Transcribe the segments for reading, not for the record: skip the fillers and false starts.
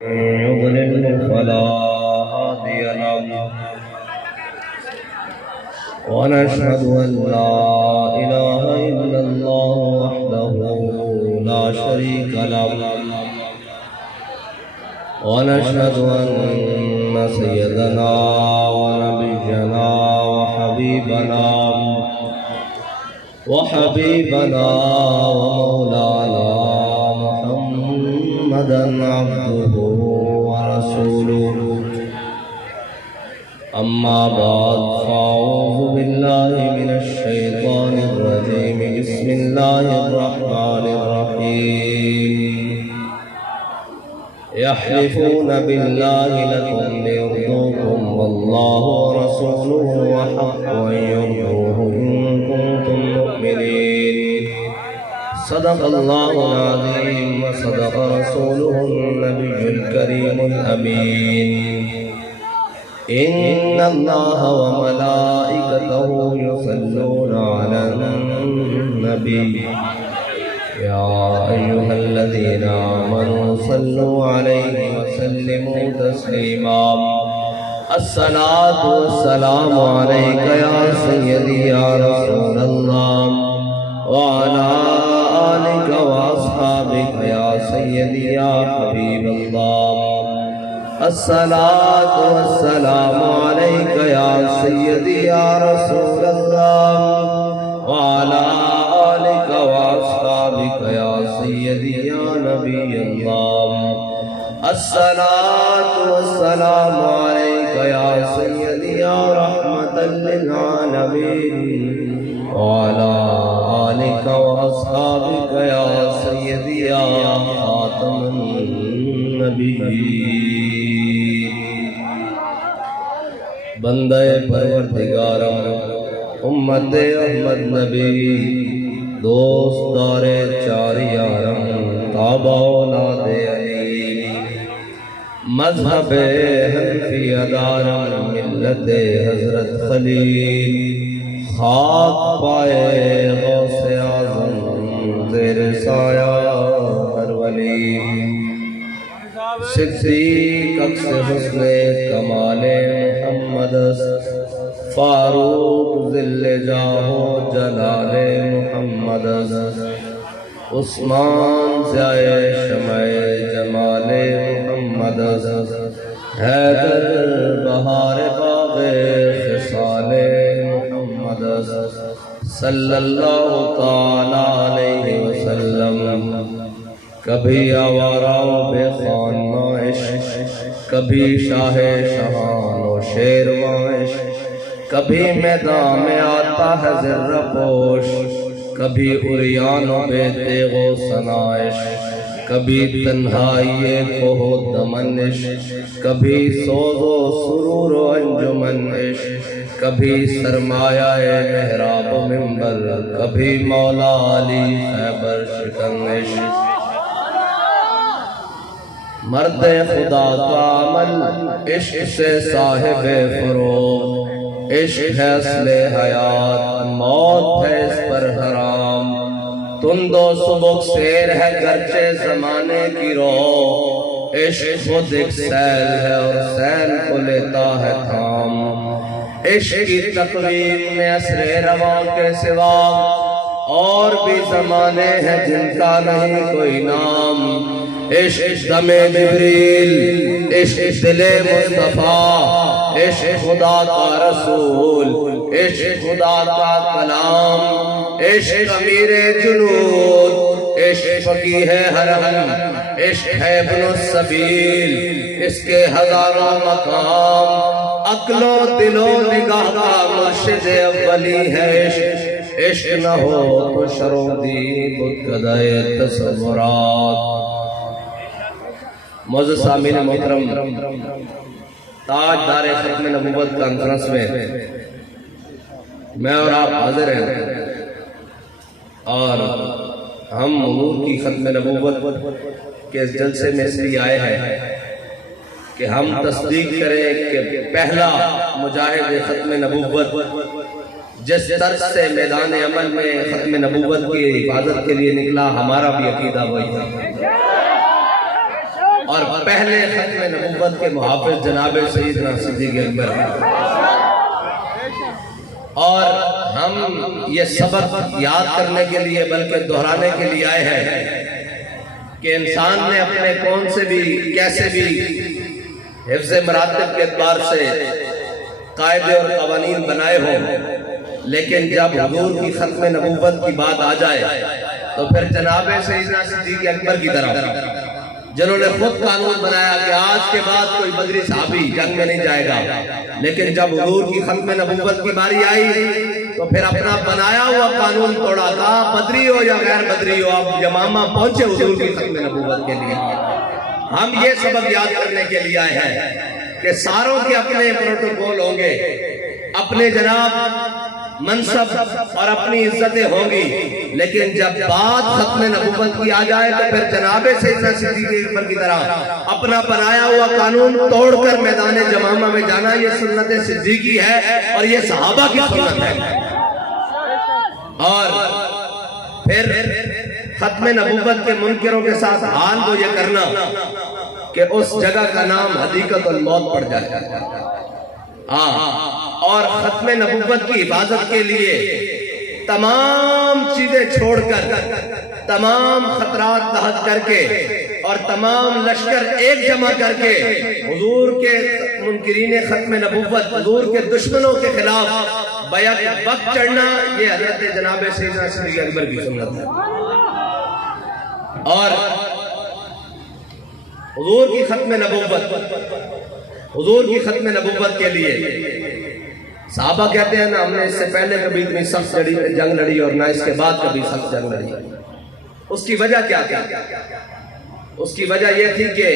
يضلل فلا هادي له ونشهد أن لا إله إلا الله وحده لا شريك له ونشهد أن سيدنا ونبينا وحبيبنا ومولانا محمدا عبده ورسوله أما بعد فأعوذ بالله من الشيطان الرجيم بسم الله الرحمن الرحيم يحلفون بالله لكم ليرضوكم والله ورسوله وحق أن يرضوه إن كنتم مؤمنين صدق الله العظيم وصدق رسوله النبي الكريم الأمين إن الله وملائكته يصلون على النبي يا أيها الذين آمنوا صلوا عليه وسلموا تسليما الصلاة والسلام عليك يا سيدي يا رسول الله وعلى آلك وأصحابك يا سيدي يا حبيب الله الصلاة والسلام عليك يا سيدي يا رسول الله وعلى آلك وأصحابك يا سيدي يا نبي الله الصلاة والسلام عليك يا سيدي يا رحمة للعالمين وعلى آلك وأصحابك يا سيدي يا خاتم النبيين بندے پروردگارم امت احمد نبی دوست دار چار یارم تابع اولاد علی مذہب حنفی دارم ملت حضرت خلیل خاک پائے غوث اعظم زیر سایہ ہر ولی صدیق اکس حسن کمال محمد فاروق ذل جاہو جلال محمد عثمان ضیاء شمع جمال محمد حیدر بہار باغ خصال محمد صلی اللہ تعالی علیہ وسلم کبھی آوارہ و بے خانمائش کبھی شاہ شہان و شیروائش کبھی میدان میں آتا ہے ذر پوش کبھی عریان و بے تیغ و سنائش کبھی تنہائی کوہ و دمنش کبھی سوز و سرور و انجمنش کبھی سرمایہ محراب و منبر کبھی مولا علی خیبر شکنش مرد خدا کا عمل عشق سے صاحب فروغ عشق ہے اصل حیات موت ہے اس پر حرام تند و سبک سیر ہے گرچہ زمانے کی روح عشق خود ایک سیل ہے اور سیل کو لیتا ہے تھام عشق کی تقویم میں عصر رواں کے سوا اور بھی زمانے ہیں جن کا نہیں کوئی نام عشق دم جبریل عشق دل مصطفیٰ عشق خدا کا رسول عشق خدا کا کلام عشق امیر جنود عشق فقیہ حرم عشق ہے ابن السبیل اس کے ہزاروں مقام عقل و دل و نگاہ کا مرشد اولی ہے عشق عشق نہ ہو تو شرودی بتقدائے تصورات معزز سامعین محترم تاج دار ختم نبوت کانفرنس میں میں اور آپ حاضر ہیں اور ہم حضور کی ختم نبوت کے اس جلسے میں اس لیے آئے ہیں کہ ہم تصدیق کریں کہ پہلا مجاہد ختم نبوت جس طرز سے میدان عمل میں ختم نبوت کی حفاظت کے لیے نکلا ہمارا بھی عقیدہ وہی تھا اور پہلے ختم نبوت کے محافظ جناب سیدنا صدیق اکبر ہیں۔ اور ہم یہ سبق یاد کرنے کے لیے بلکہ دہرانے کے لیے آئے ہیں کہ انسان نے اپنے کون سے بھی کیسے بھی حفظ مراتب کے اعتبار سے قاعدے اور قوانین بنائے ہوں، لیکن جب حضور کی ختم نبوت کی بات آ جائے تو پھر جناب سیدنا صدیق اکبر کی طرح جنہوں نے خود قانون بنایا کہ آج کے بعد کوئی بدری صحابی جنگ میں نہیں جائے گا، لیکن جب حضور کی ختم نبوت کی باری آئی تو پھر اپنا بنایا ہوا قانون توڑا، کہا بدری ہو یا غیر بدری ہو آپ یمامہ پہنچے حضور کی ختم نبوت کے لیے۔ ہم یہ سبق یاد کرنے کے لیے آئے ہیں کہ ساروں کے اپنے پروٹوکول ہوں گے، اپنے جناب منصب اور اپنی عزتیں ہوں گی، لیکن جب بات ختم نبوت کی آ جائے تو پھر جناب سیدنا صدیق اکبر کی طرح اپنا بنایا ہوا قانون توڑ کر میدان جمامہ میں جانا یہ سنت صدیقی ہے اور یہ صحابہ کی سنت ہے۔ اور پھر ختم نبوت کے منکروں کے ساتھ حال تو یہ کرنا کہ اس جگہ کا نام حدیقت الموت پڑ جائے، اور ختم نبوت کی حفاظت کے لیے تمام چیزیں چھوڑ کر، تمام خطرات لاحق کر کے اور تمام لشکر ایک جمع کر کے حضور کے منکرین ختم نبوت، حضور کے دشمنوں کے خلاف بیک وقت چڑھنا، یہ حضرت جناب سیدنا صدیق اکبر کی سنت ہے۔ اور حضور کی ختم نبوت کے لیے صحابہ کہتے ہیں نا، ہم نے اس سے پہلے کبھی اتنی سخت جنگ لڑی اور نہ اس کے بعد کبھی سخت جنگ لڑی۔ اس کی وجہ کیا تھی؟ اس کی وجہ یہ تھی کہ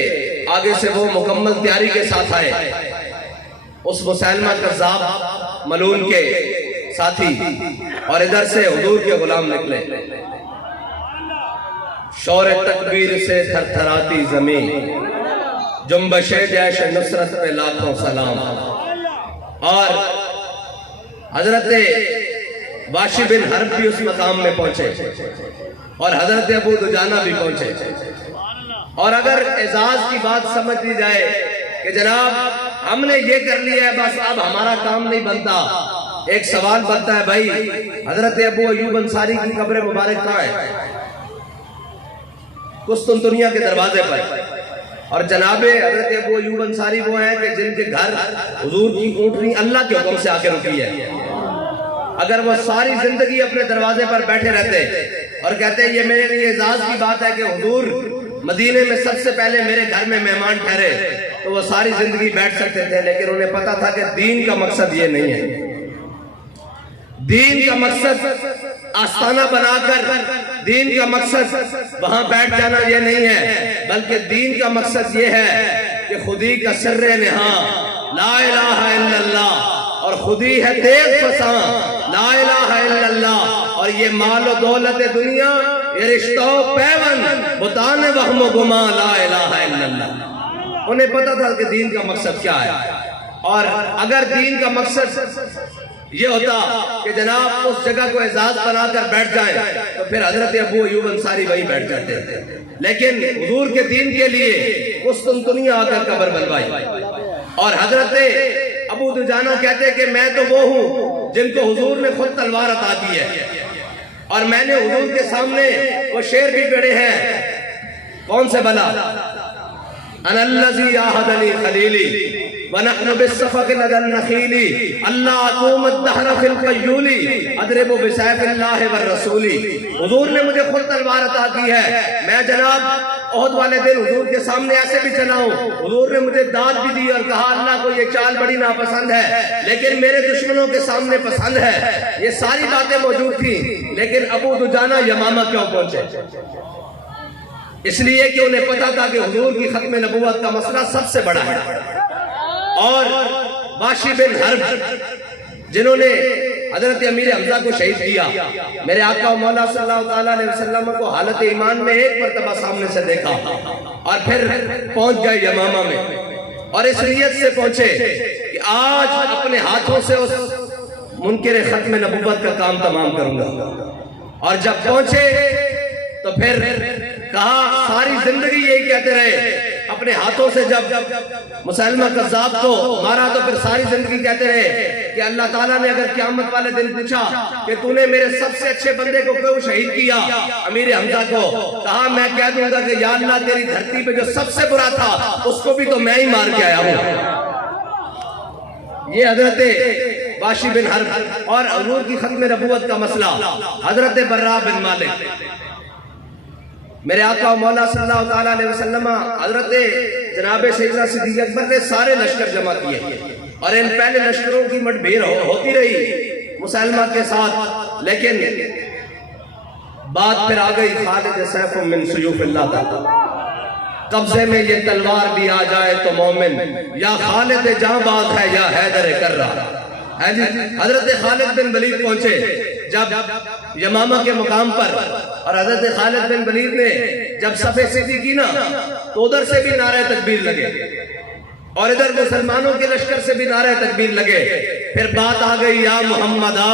آگے سے وہ مکمل تیاری کے ساتھ آئے، اس مسلمہ کذاب ملعون کے ساتھی، اور ادھر سے حضور کے غلام نکلے۔ شور تکبیر سے تھر تھراتی زمین، جنبش جیش نصرت پہ لاکھوں سلام۔ اور حضرت واشی بن حرب بھی اس مقام میں پہنچے اور حضرت ابو دجانہ بھی پہنچے۔ اور اگر اعزاز کی بات سمجھ لی جائے کہ جناب ہم نے یہ کر لیا ہے بس اب ہمارا کام نہیں بنتا، ایک سوال بنتا ہے بھائی حضرت ابو ایوب انصاری کی قبر مبارک کہاں ہے؟ قسطنطنیہ کے دروازے پر۔ اور جناب حضرت ابو ایوب انصاری وہ ہیں کہ جن کے گھر حضور کی اونٹنی اللہ کے حکم سے آ کے رکی ہے۔ اگر وہ ساری زندگی اپنے دروازے پر بیٹھے رہتے اور کہتے یہ میرے لیے اعزاز کی بات ہے کہ حضور مدینے میں سب سے پہلے میرے گھر میں مہمان ٹھہرے، تو وہ ساری زندگی بیٹھ سکتے تھے، لیکن انہیں پتا تھا کہ دین کا مقصد یہ نہیں ہے۔ دین کا مقصد آستانہ بنا کر، دین کا مقصد وہاں بیٹھ جانا یہ نہیں ہے، بلکہ دین کا مقصد یہ ہے کہ خودی کا سر نہاں لا الہ الا اللہ، اور خودی ہے تیز پساں لا الہ الا اللہ، اور یہ مال و دولت دنیا، یہ رشتہ و پیون بتانے وہم و گما لا الہ الا اللہ۔ انہیں پتا تھا کہ دین کا مقصد کیا ہے، اور اگر دین کا مقصد یہ ہوتا کہ جناب اس جگہ کو اعزاز بنا کر بیٹھ جائیں تو پھر حضرت ابو ایوب انصاری وہیں بیٹھ جاتے تھے، لیکن حضور کے دین کے لیے قسطنطنیہ آ کر قبر بنوائی۔ اور حضرت ابو دجانہ کہتے کہ میں تو وہ ہوں جن کو حضور نے خود تلوار عطا کی ہے، اور میں نے حضور کے سامنے وہ شعر بھی پڑھے ہیں، کون سے بلا؟ انا الذی عاہدنی خلیلی ونحن بالصفق لدى النخیل اللہ اقوم الدہر فی القیول اضرب بسیف اللہ والرسول۔ حضور نے مجھے خود تلوار عطا کی ہے، میں جناب احد والے دن حضور کے سامنے ایسے بھی چلا ہوں، حضور نے مجھے داد بھی دی اور کہا اللہ کو یہ چال بڑی ناپسند ہے لیکن میرے دشمنوں کے سامنے پسند ہے۔ یہ ساری باتیں موجود تھیں، لیکن ابو دجانہ یمامہ کیوں پہنچے؟ اس لیے کہ انہیں پتا تھا کہ حضور کی ختم نبوت کا مسئلہ سب سے بڑا ہے۔ اور واشی بن حرب جنہوں نے حضرت امیر حمزہ کو شہید کیا، میرے آقا و مولا صلی اللہ علیہ وسلم کو حالت ایمان میں ایک مرتبہ سامنے سے دیکھا اور پھر پہنچ گئے یمامہ میں، اور اس نیت سے پہنچے کہ آج اپنے ہاتھوں سے اس منکر ختم نبوت کا کام تمام کروں گا۔ اور جب پہنچے تو پھر کہا ساری زندگی یہی کہتے رہے اپنے ہاتھوں سے جب مسلمہ کذاب کو مارا تو پھر ساری زندگی کہتے رہے کہ اللہ تعالیٰ نے اگر قیامت والے دن پوچھا کہ تو نے میرے سب سے اچھے بندے کو کیوں شہید کیا، امیر حمزہ کو، کہا میں کہہ دوں گا کہ یا اللہ تیری دھرتی پہ جو سب سے برا تھا اس کو بھی تو میں ہی مار کے آیا ہوں۔ یہ حضرت باشی بن حرب اور حضور کی ختم نبوت کا مسئلہ، حضرت براء بن مالک، میرے آقا و مولا صلی اللہ تعالیٰ علیہ وسلم، حضرت جناب سیدنا صدیق اکبر نے سارے لشکر جمع کیے اور ان پہلے لشکروں کی مٹ بھیڑ ہوتی رہی مسلمہ کے ساتھ، لیکن بات پھر آ گئی خالد سیف من سیوف اللہ تعالیٰ، قبضے میں یہ تلوار بھی آ جائے تو مومن یا خالد جاں باز ہے یا حیدر کر رہا ہے جی۔ حضرت خالد بن ولید پہنچے جب یمامہ کے مقام پر، اور حضرت خالد بن ولید نے جب صفِ سیدھی کی نا تو ادھر سے بھی نعرہ تکبیر لگے اور ادھر مسلمانوں کے لشکر سے بھی نعرہ تکبیر لگے۔ پھر بات آ گئی یا محمدہ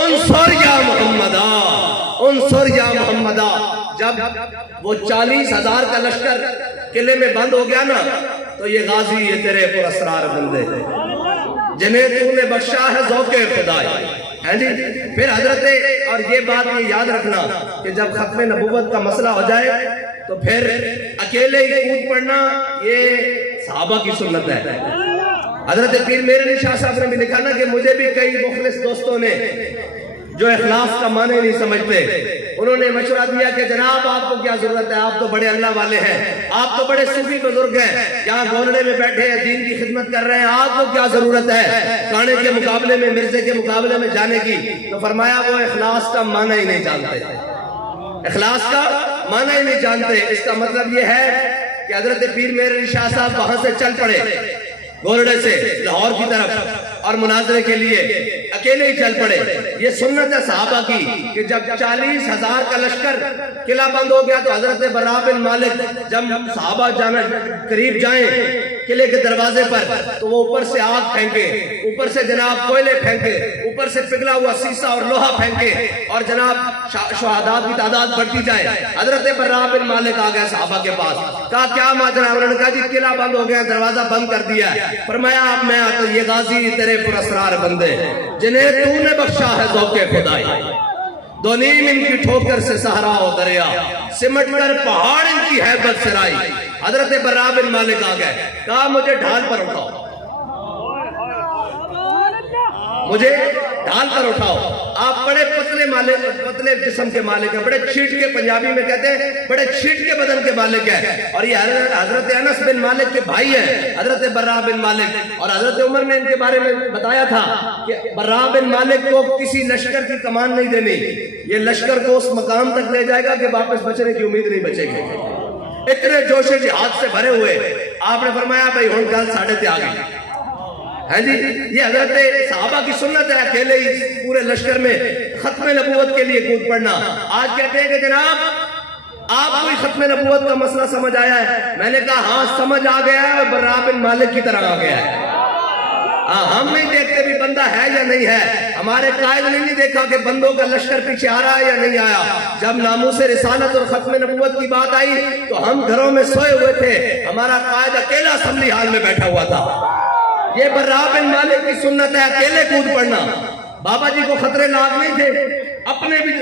انصر یا محمدہ انصر یا محمدہ۔ جب وہ 40,000 کا لشکر قلعے میں بند ہو گیا نا تو یہ غازی یہ تیرے پر اسرار بندے جنہیں تو نے بخشا ہے ذوق خدائی ہے جی۔ پھر حضرت، اور یہ بات یہ یاد رکھنا کہ جب ختم نبوت کا مسئلہ ہو جائے تو پھر اکیلے ہی کود پڑنا یہ صحابہ کی سنت ہے۔ حضرت پیر میرے علی شاہ صاحب نے بھی لکھا نا کہ مجھے بھی کئی مخلص دوستوں نے جو اخلاص کا معنی نہیں سمجھتے، انہوں نے مشورہ دیا کہ جناب آپ کو کیا ضرورت ہے، آپ تو بڑے اللہ والے ہیں، آپ تو بڑے صوفی بزرگ ہیں، یہاں گولڑے میں بیٹھے ہیں دین کی خدمت کر رہے ہیں، آپ کو کیا ضرورت ہے کانے کے مقابلے میں مرزے کے مقابلے میں جانے کی؟ تو فرمایا وہ اخلاص کا معنی ہی نہیں جانتے، اخلاص کا معنی ہی نہیں جانتے۔ اس کا مطلب یہ ہے کہ حضرت پیر میرے علی شاہ صاحب وہاں سے چل پڑے گولڑے سے لاہور کی طرف اور مناظرے کے لیے اکیلے ہی چل پڑے۔ یہ سنت ہے صحابہ کی کہ جب 40,000 کا لشکر قلعہ بند ہو گیا تو حضرت براء بن مالک جب صحابہ جانا قریب جائیں قلعے کے دروازے پر تو وہ اوپر سے آگ پھینکے، اوپر سے جناب کوئلے پھینکے، اوپر سے پگھلا ہوا سیسا اور لوہا پھینکے اور جناب شہداء کی تعداد بڑھتی جائے۔ حضرت براء بن مالک آ گئے صحابہ کے پاس، کہا کیا ماجرا؟ انہوں نے کہا جی قلعہ بند ہو گیا، دروازہ بند کر دیا ہے۔ فرمایا اب میں آتا یہ غازی تیرے پر اسرار بندے جنہیں تو نے بخشا ہے ذوق خدائی، دو نیم ان کی ٹھوکر سے صحرا و دریا، سمٹ کر پہاڑ ان کی ہیبت سرائی۔ حضرت براء بن مالک آ گئے، کہا مجھے ڈھال پر اٹھاؤ، مجھے ڈھال پر اٹھاؤ۔ آپ بڑے پتلے جسم کے مالک ہیں، بڑے چھیٹ کے، پنجابی میں کہتے ہیں بڑے چھیٹ کے بدن کے مالک ہیں، اور یہ حضرت انس بن مالک کے بھائی ہیں حضرت براء بن مالک۔ اور حضرت عمر نے ان کے بارے میں بتایا تھا کہ براء بن مالک کو کسی لشکر کی کمان نہیں دینی، یہ لشکر کو اس مقام تک لے جائے گا کہ واپس بچنے کی امید نہیں بچے گی۔ اتنے جوش جہاد سے بھرے ہوئے آپ نے فرمایا بھائی ہن گل ساڑھے تے آ گئی ہے جی۔ یہ حضرت صحابہ کی سنت ہے اکیلے ہی پورے لشکر میں ختم نبوت کے لیے کود پڑنا۔ آج کہتے ہیں کہ جناب آپ کو ختم نبوت کا مسئلہ سمجھ آیا ہے؟ میں نے کہا ہاں سمجھ آ گیا ہے، اور براء بن مالک کی طرح آ گیا ہے۔ ہم نہیں دیکھتے بھی بندہ ہے یا نہیں ہے، ہمارے قائد نے نہیں دیکھا کہ بندوں کا لشکر پیچھے آ رہا ہے یا نہیں آیا۔ جب ناموس رسالت اور ختم نبوت کی بات آئی تو ہم گھروں میں سوئے ہوئے تھے، ہمارا قائد اکیلا اسمبلی ہال میں بیٹھا ہوا تھا۔ یہ براء بن مالک کی سنت ہے اکیلے کود پڑنا۔ بابا جی کو خطرے لاحق نہیں تھے، اپنے بھی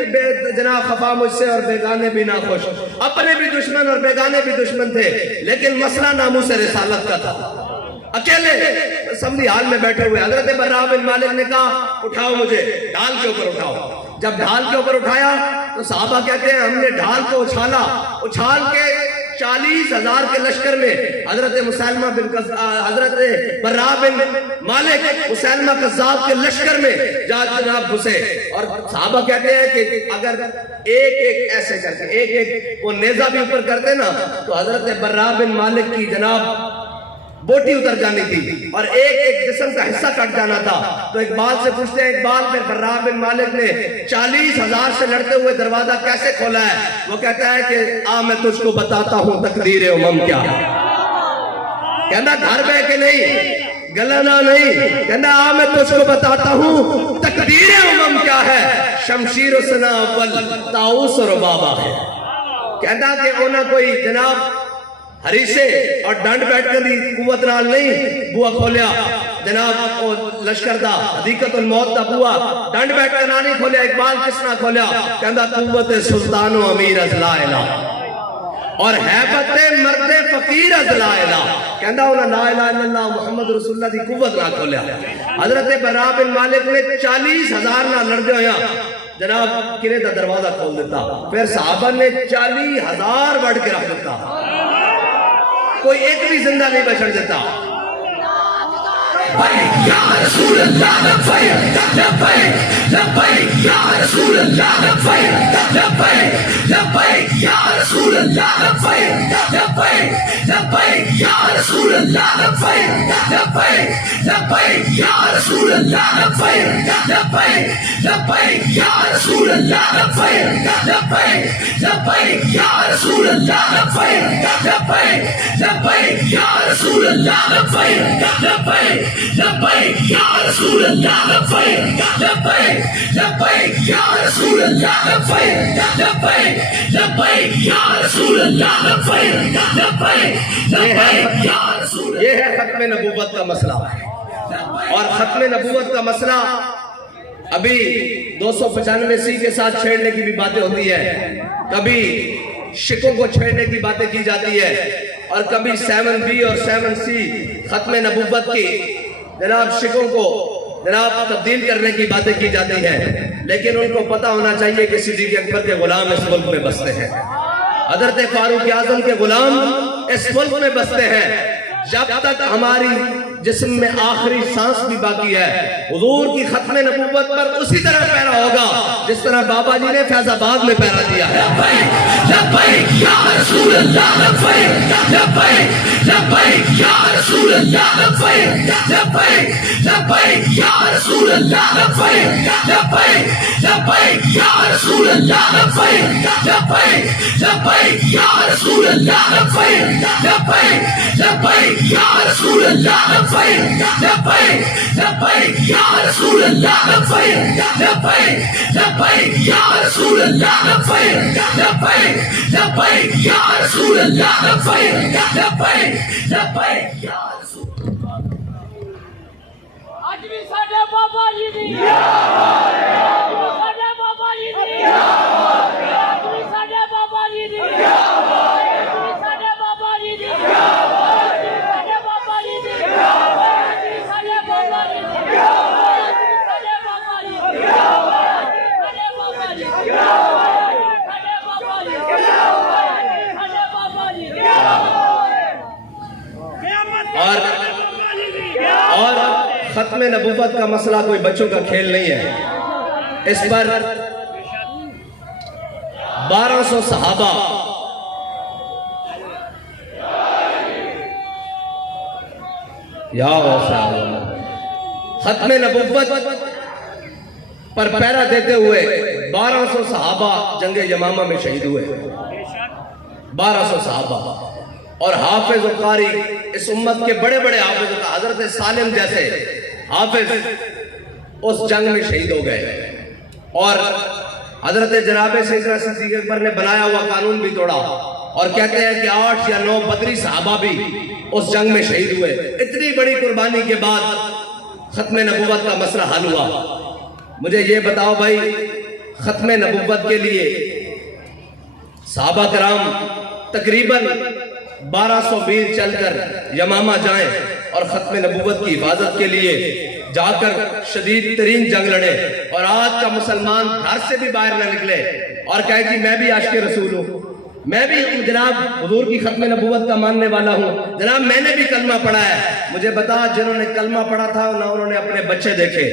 جناب خفا مجھ سے اور بیگانے بھی ناخوش، اپنے بھی دشمن اور بیگانے بھی دشمن تھے، لیکن مسئلہ ناموس رسالت کا تھا۔ اکیلے اسمبلی ہال میں بیٹھے ہوئے حضرت براء بن مالک نے کہا اٹھاؤ مجھے، ڈھال کے اوپر اٹھاؤ۔ جب ڈھال کے اوپر اٹھایا تو صحابہ کہتے ہیں ہم نے ڈھال کو اچھالا، اچھال کے 40,000 کے لشکر میں حضرت حضرت براء بن مالک مسلمہ کذاب کے لشکر میں جناب گھسے، اور صحابہ کہتے ہیں کہ اگر ایک ایک ایسے کر کے ایک ایک وہ نیزہ بھی اوپر کرتے نا تو حضرت براء بن مالک کی جناب بوٹی اتر جانی تھی اور ایک ایک جسم کا حصہ کٹ جانا تھا۔ تو اقبال سے پوچھتے ہیں، اقبال میں براء بن مالک نے 40,000 سے لڑتے ہوئے دروازہ کیسے کھولا ہے؟ وہ کہتا ہے کہ میں تجھ کو بتاتا ہوں تقدیر امم کیا ہے۔ کہنا گھر بے کے نہیں، گلنا نہیں، کہنا میں تجھ کو بتاتا ہوں تقدیر امم کیا ہے، شمشیر و سنا اول طاؤس اور بابا ہے۔ کہنا کہ اونا کوئی جناب ہریسے اور ڈنڈ بیٹھ کر دی قوت نال نہیں بوا کھولیا جناب او لشکر دا حدیقت الموت دا بوا ڈنڈ بیٹھ کر نہیں کھولیا اقبال کس نہ کھولیا کہندا قوت سلطان و امیر از لا الہ اور حیبت مرد فقیر از لا الہ کہندا انہاں لا الہ الا اللہ محمد رسول اللہ دی قوت نہ کھولیا حضرت برا بن مالک نے 40,000 نہ لڑدے ہویا جناب قلعے دا دروازہ کھول دیتا پھر صحابہ نے 40,000 وڑ کے رکھ دیتا کوئی ایک بھی زندہ نہیں بچڑ دیتا لبیک یا رسول اللہ لبیک لبیک لبیک یا رسول اللہ لبیک لبیک لبیک یا رسول اللہ لبیک لبیک لبیک یا رسول اللہ لبیک لبیک لبیک یا رسول اللہ لبیک لبیک لبیک یا رسول اللہ لبیک لبیک لبیک یا رسول اللہ لبیک لبیک لبیک یا رسول اللہ لبیک لبیک لبیک یا رسول اللہ لبیک لبیک لبیک یا رسول اللہ لبیک لبیک لبیک یا رسول اللہ لبیک لبیک لبیک یا رسول یہ ہے ختم نبوت کا مسئلہ اور ختم نبوت کا مسئلہ ابھی 295 کے ساتھ چھیڑنے کی بھی باتیں ہوتی ہیں کبھی شکوں کو چھیڑنے کی باتیں کی جاتی ہے اور کبھی 7B اور 7C ختم نبوت کی جناب شکوں کو جناب تبدیل کرنے کی باتیں کی جاتی ہیں لیکن ان کو پتہ ہونا چاہیے کہ صدیق اکبر کے غلام اس ملک میں بستے ہیں حضرت فاروق اعظم کے غلام اس ملک میں بستے ہیں جب تک ہماری جسم میں آخری سانس بھی باقی ہے حضور کی ختم نبوت پر اسی طرح پیرا ہوگا جس طرح بابا جی نے فیض آباد میں پیرا دیا ہے لبیک لبیک یا رسول اللہ لبیک لبیک لبیک یا رسول اللہ لبیک لبیک لبیک یا رسول اللہ لبیک لبیک لبیک یا رسول اللہ لبیک لبیک لبیک یا رسول اللہ لبیک لبیک لبیک یا رسول اللہ لبیک لبیک یا رسول اللہ لبیک لبیک لبیک یا رسول اللہ لبیک لبیک لبیک یا رسول اللہ لبیک لبیک لبیک یا رسول آج بھی ساڈے بابا جی دی ساڈے بابا جی دی آج بھی ساڈے بابا جی دی ساڈے بابا جی دی ساڈے بابا جی دی ساڈے بابا جی دی ساڈے بابا جی دی ساڈے بابا جی دی ساڈے بابا جی دی ساڈے بابا جی دی اور ختم نبوت کا مسئلہ کوئی بچوں کا کھیل نہیں ہے اس پر 1200 صحابہ یا ختم نبوت پر پیرا دیتے ہوئے 1200 صحابہ جنگ یمامہ میں شہید ہوئے 1200 صحابہ اور حافظ و قاری اس امت کے بڑے بڑے حافظ حضرت سالم جیسے حافظ اس جنگ میں شہید ہو گئے اور حضرت جناب سیدنا صدیق اکبر نے بنایا ہوا قانون بھی توڑا اور کہتے ہیں کہ 8 یا 9 بدری صحابہ بھی اس جنگ میں شہید ہوئے اتنی بڑی قربانی کے بعد ختم نبوت کا مسئلہ حل ہوا مجھے یہ بتاؤ بھائی ختم نبوت کے لیے صحابہ کرام تقریباً 1200 میل چل کر یمامہ جائیں اور ختم نبوت کی حفاظت کے لیے جا کر شدید ترین جنگ لڑے اور آج کا مسلمان گھر سے بھی باہر نہ نکلے اور کہے کہ میں بھی عاشق رسول ہوں میں بھی جناب حضور کی ختم نبوت کا ماننے والا ہوں جناب میں نے بھی کلمہ پڑھا ہے مجھے بتا جنہوں نے کلمہ پڑھا تھا نہ انہوں نے اپنے بچے دیکھے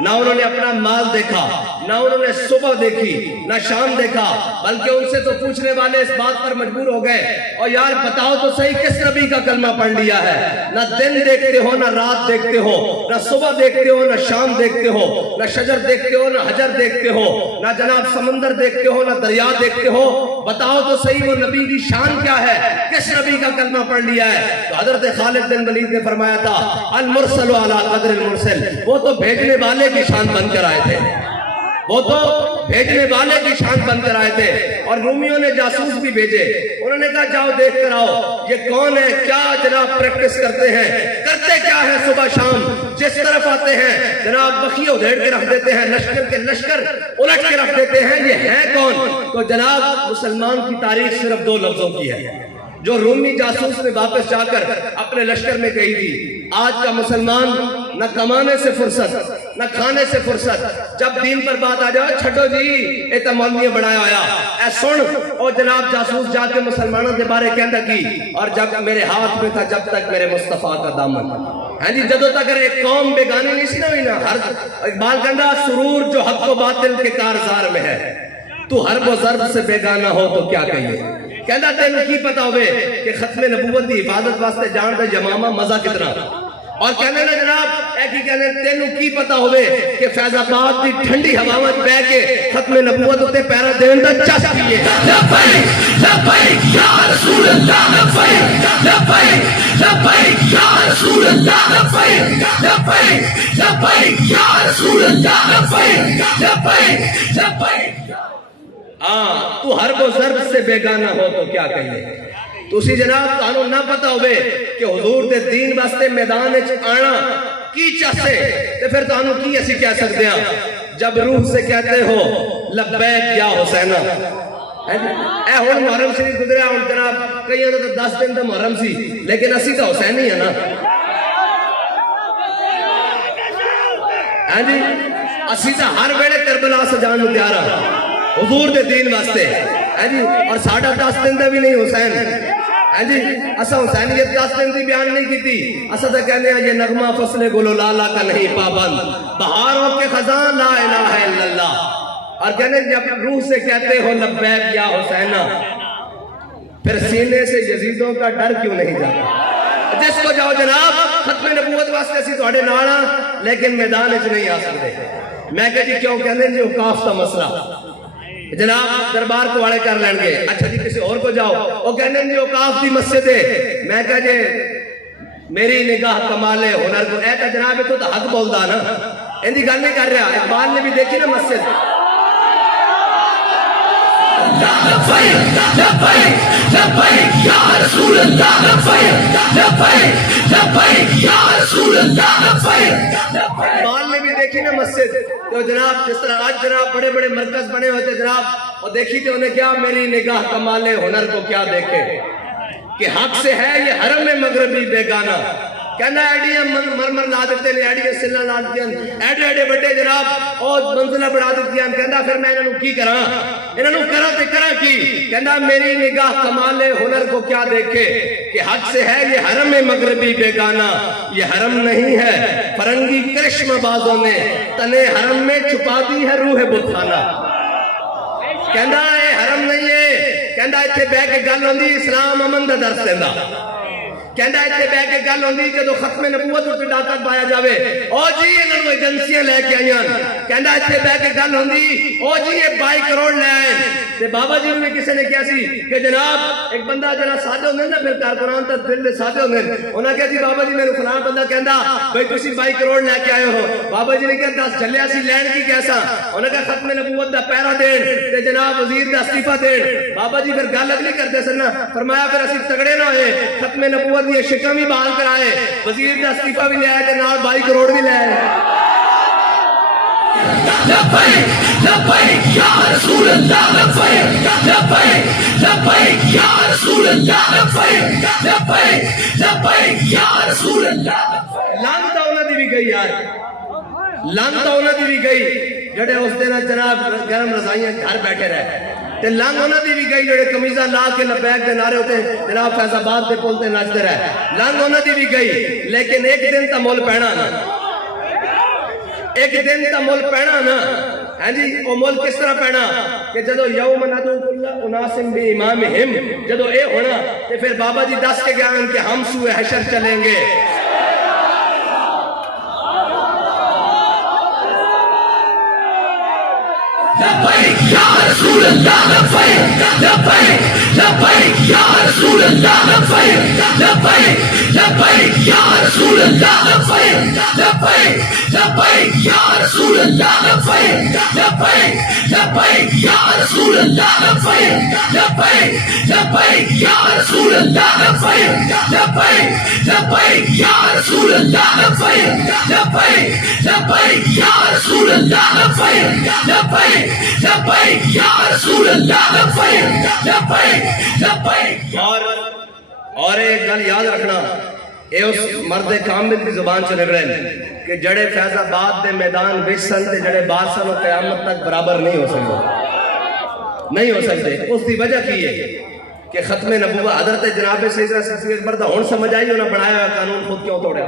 نہ انہوں نے اپنا مال دیکھا نہ انہوں نے صبح دیکھی نہ شام دیکھا بلکہ ان سے تو پوچھنے والے اس بات پر مجبور ہو گئے اور یار بتاؤ تو صحیح کس نبی کا کلمہ پڑھ لیا ہے نہ دن دیکھتے ہو نہ رات دیکھتے ہو نہ صبح دیکھتے ہو نہ شام دیکھتے ہو نہ شجر دیکھتے ہو نہ حجر دیکھتے ہو نہ جناب سمندر دیکھتے ہو نہ دریا دیکھتے ہو بتاؤ تو صحیح وہ نبی کی شان کیا ہے کس نبی کا کلمہ پڑھ لیا ہے تو حضرت خالد بن ولید نے فرمایا تھا المرسل علی قدر المرسل وہ تو بھیجنے والے کی شان بن کر آئے تھے وہ تو بھیجنے والے کی شان بن کر آئے تھے اور رومیوں نے جاسوس بھی بھیجے. انہوں نے کہا جاؤ دیکھ کر آؤ یہ کون ہے, کیا جناب پریکٹس کرتے ہیں, کرتے کیا ہے صبح شام, جس طرف آتے ہیں جناب بخیے ادھیڑ کے رکھ دیتے ہیں, لشکر کے لشکر الٹ کے رکھ دیتے ہیں, یہ ہے کون؟ تو جناب مسلمان کی تاریخ صرف 2 لفظوں کی ہے جو رومی جاسوس نے واپس جا کر اپنے لشکر میں کہی تھی. آج کا مسلمان نہ کمانے سے فرصت نہ کھانے سے فرصت, جب دین پر بات آ جائے چھٹو جی اے تے مولوی بنایا آیا اے سن او جناب جاسوس جا کے مسلمانوں کے بارے کہندا کی, اور جب میرے ہاتھ میں تھا جب تک میرے مصطفیٰ کا دامن, ہاں جی جدوں تک ایک قوم بیگانی نہیں سی نہ ہوئی نا. ہر اقبال کہندا سرور جو حق و باطل کے کارزار میں ہے, تو حرب و ضرب سے بیگانہ ہو تو کیا کہیے. کہندا تینوں کی پتا ہوئے کہ ختم نبوت دی حفاظت واسطے جان دا یمامہ مزہ کتنا, اور کہنے نا جناب اے کی کہنے تینوں کی پتا ہوئے کہ فیض آباد دی ٹھنڈی ہواوت بہ کے ختم نبوت ہوتے پیرا دین دا چس کیے. لبیک لبیک یا رسول اللہ, لبیک لبیک لبیک یا رسول اللہ, لبیک لبیک لبیک یا رسول اللہ, لبیک لبیک لبیک. ہاں تو حرب و ضرب سے بیگانہ ہو تو کیا کہیے. تو اسی جناب تانوں نہ پتا ہوئے کہ حضور دے دین واسطے میدان وچ آنا کی چاسے تے پھر تانوں کی اسی کہہ سکتے ہیں جب روح سے کہتے ہو لبیک یا حسینہ. اے ہن محرم شریف گزریا, ہن جناب کئیاں دا 10 دن دا محرم سی لیکن اسی تو حسین ہی ہے نا. ہاں جی اسی تا ہر ویلے کربلا سجان نوں تیار ہاں حضور دے دین واسطے, ہاں جی, اور ساڑھا 10 دن دا بھی نہیں حسین. ہاں جی اسا حسینیت 10 دن دی بیان نہیں کیتی, اسا تو کہنے ہیں یہ نغمہ فصل گل و لالا کا نہیں پابند, بہاروں کے خزاں لا الہ الا اللہ. اور کہنے جب روح سے کہتے ہو لبیک یا حسینہ, پھر سینے سے یزیدوں کا ڈر کیوں نہیں جاتا. جس کو جاؤ جناب ختم نبوت واسطے اسی تواڈے نال ہاں لیکن میدان وچ نہیں آ سکتے. میں کہ جی کیوں کہندے جی اوقاف دا مسئلہ جناب دربار کو والے کر لیں گے. اچھا جی کسی اور کو جاؤ وہ کہنے جی اوقاف دی مسجد ہے. میں کہا جی میری نگاہ کمال ہنر کو, اے تا جناب تو حق بولدا نا, اندی گل نہیں کر رہا. اقبال نے بھی دیکھی نا مسجد. لبیک لبیک لبیک یا رسول اللہ, لبیک لبیک لبیک یا رسول اللہ, لبیک. اقبال نے بھی دیکھی نا مسجد. تو جناب جس طرح آج جناب بڑے بڑے مرکز بنے ہوتے جناب, اور دیکھی تھی انہیں کیا میری نگاہ کمال ہنر کو کیا دیکھے کہ حق سے ہے یہ حرم مغربی بیگانہ. کہنا ایڈیاں مرمر لا دیتے ہیں, ایڈیاں سلہ لا دیتے ہیں, ایڈے ایڈے بڑے جناب اور منزلہ بڑھا دیتے ہیں. کہنا پھر میں انہوں کی کراں, انہوں کرا تے کرا کی. کہنا میری نگاہ کمال ہنر کو کیا دیکھے کہ حق سے ہے یہ حرم مغربی بیگانہ. یہ حرم نہیں ہے فرنگی کرشم بازوں نے تنے حرم میں چھپا دی ہے روح بتخانہ. کہنا اے حرم نہیں ہے, کہنا ایتھے بہ کے گل ہوندی اسلام امن دا درس دیندا. کہندا ایتھے بہ کے گل ہوندی جدوں ختم نبوت تے ڈاکہ پایا جاوے او جی انہاں نوں ایجنسیاں لے کے آئیاں. کہندا ایتھے بہ کے گل ہوندی او جی یہ 22 کروڑ لے آئے. تے بابا جی نے کسی نے کہا سی کہ جناب ایک بندہ جڑا سادے ہوندے نا پھر کارکنان تے دل دے سادے ہوندے, انہاں کہا جی بابا جی میرے فلاں بندہ کہندا بھئی تسی 22 کروڑ لے کے آئے ہو. بابا جی نے کہا 10 چلیا سی لین کی کیسا. انہاں کہا ختم نبوت دا پہرا دین تے جناب وزیر دا استعفیٰ دین. بابا جی پھر گل اگلی کرتے سن نا, فرمایا پھر اسی تگڑے نہ ہوئے, ختم نبوت یہ شکم بھی بحال کرائے, وزیر کا استعفیٰ بھی لے آئے تے نال 22 کروڑ بھی لے آئے. لبیک لبیک یا رسول اللہ, لبیک لبیک لبیک یا رسول اللہ, لبیک لبیک لبیک یا رسول اللہ. لعنت انہاں دی بھی گئی یار, لعنت انہاں دی بھی گئی جڑے اس دن جناب گرم رضائیاں گھر بیٹھے رہے. تے لنگ انہاں دی بھی گئی جڑے قمیضاں لا کے لبیک دے نعرے ہوتے جناب فیض آباد دے پل تے نچدے رہے. لنگ انہاں دی بھی گئی لیکن ایک دن تا مول پینا نا, ایک دن تا مول پینا نا. ہاں جی وہ مول کس طرح پینا کہ جدو یوم ندعو کل اناس بامامہم, جدو اے ہونا تے پھر بابا جی دس کے گیا کہ ہم سوئے حشر چلیں گے. لبیک یا رسول اللہ, لبیک لبیک لبیک یا رسول اللہ, لبیک لبیک لبیک یا رسول اللہ لبیک لبیک لبیک یا رسول اللہ لبیک لبیک لبیک یا رسول اللہ لبیک لبیک لبیک یا رسول اللہ لبیک لبیک لبیک یا رسول اللہ لبیک لبیک لبیک یا رسول اللہ لبیک لبیک لبیک یا رسول اللہ لبیک لبیک لبیک. اور ایک گل یاد رکھنا، اے اس مرد کامل کی زبان سے نکلے کہ جڑے فیض آباد دے میدان وچ سن تے جڑے بعد سن قیامت تک برابر نہیں ہو سکتے، نہیں ہو سکتے. اس دی وجہ کی ہے کہ ختم نبوت حضرت جناب سیدنا صدیق اکبر دا ہن سمجھ آئی انہاں بنایا ہوا قانون خود کیوں توڑیا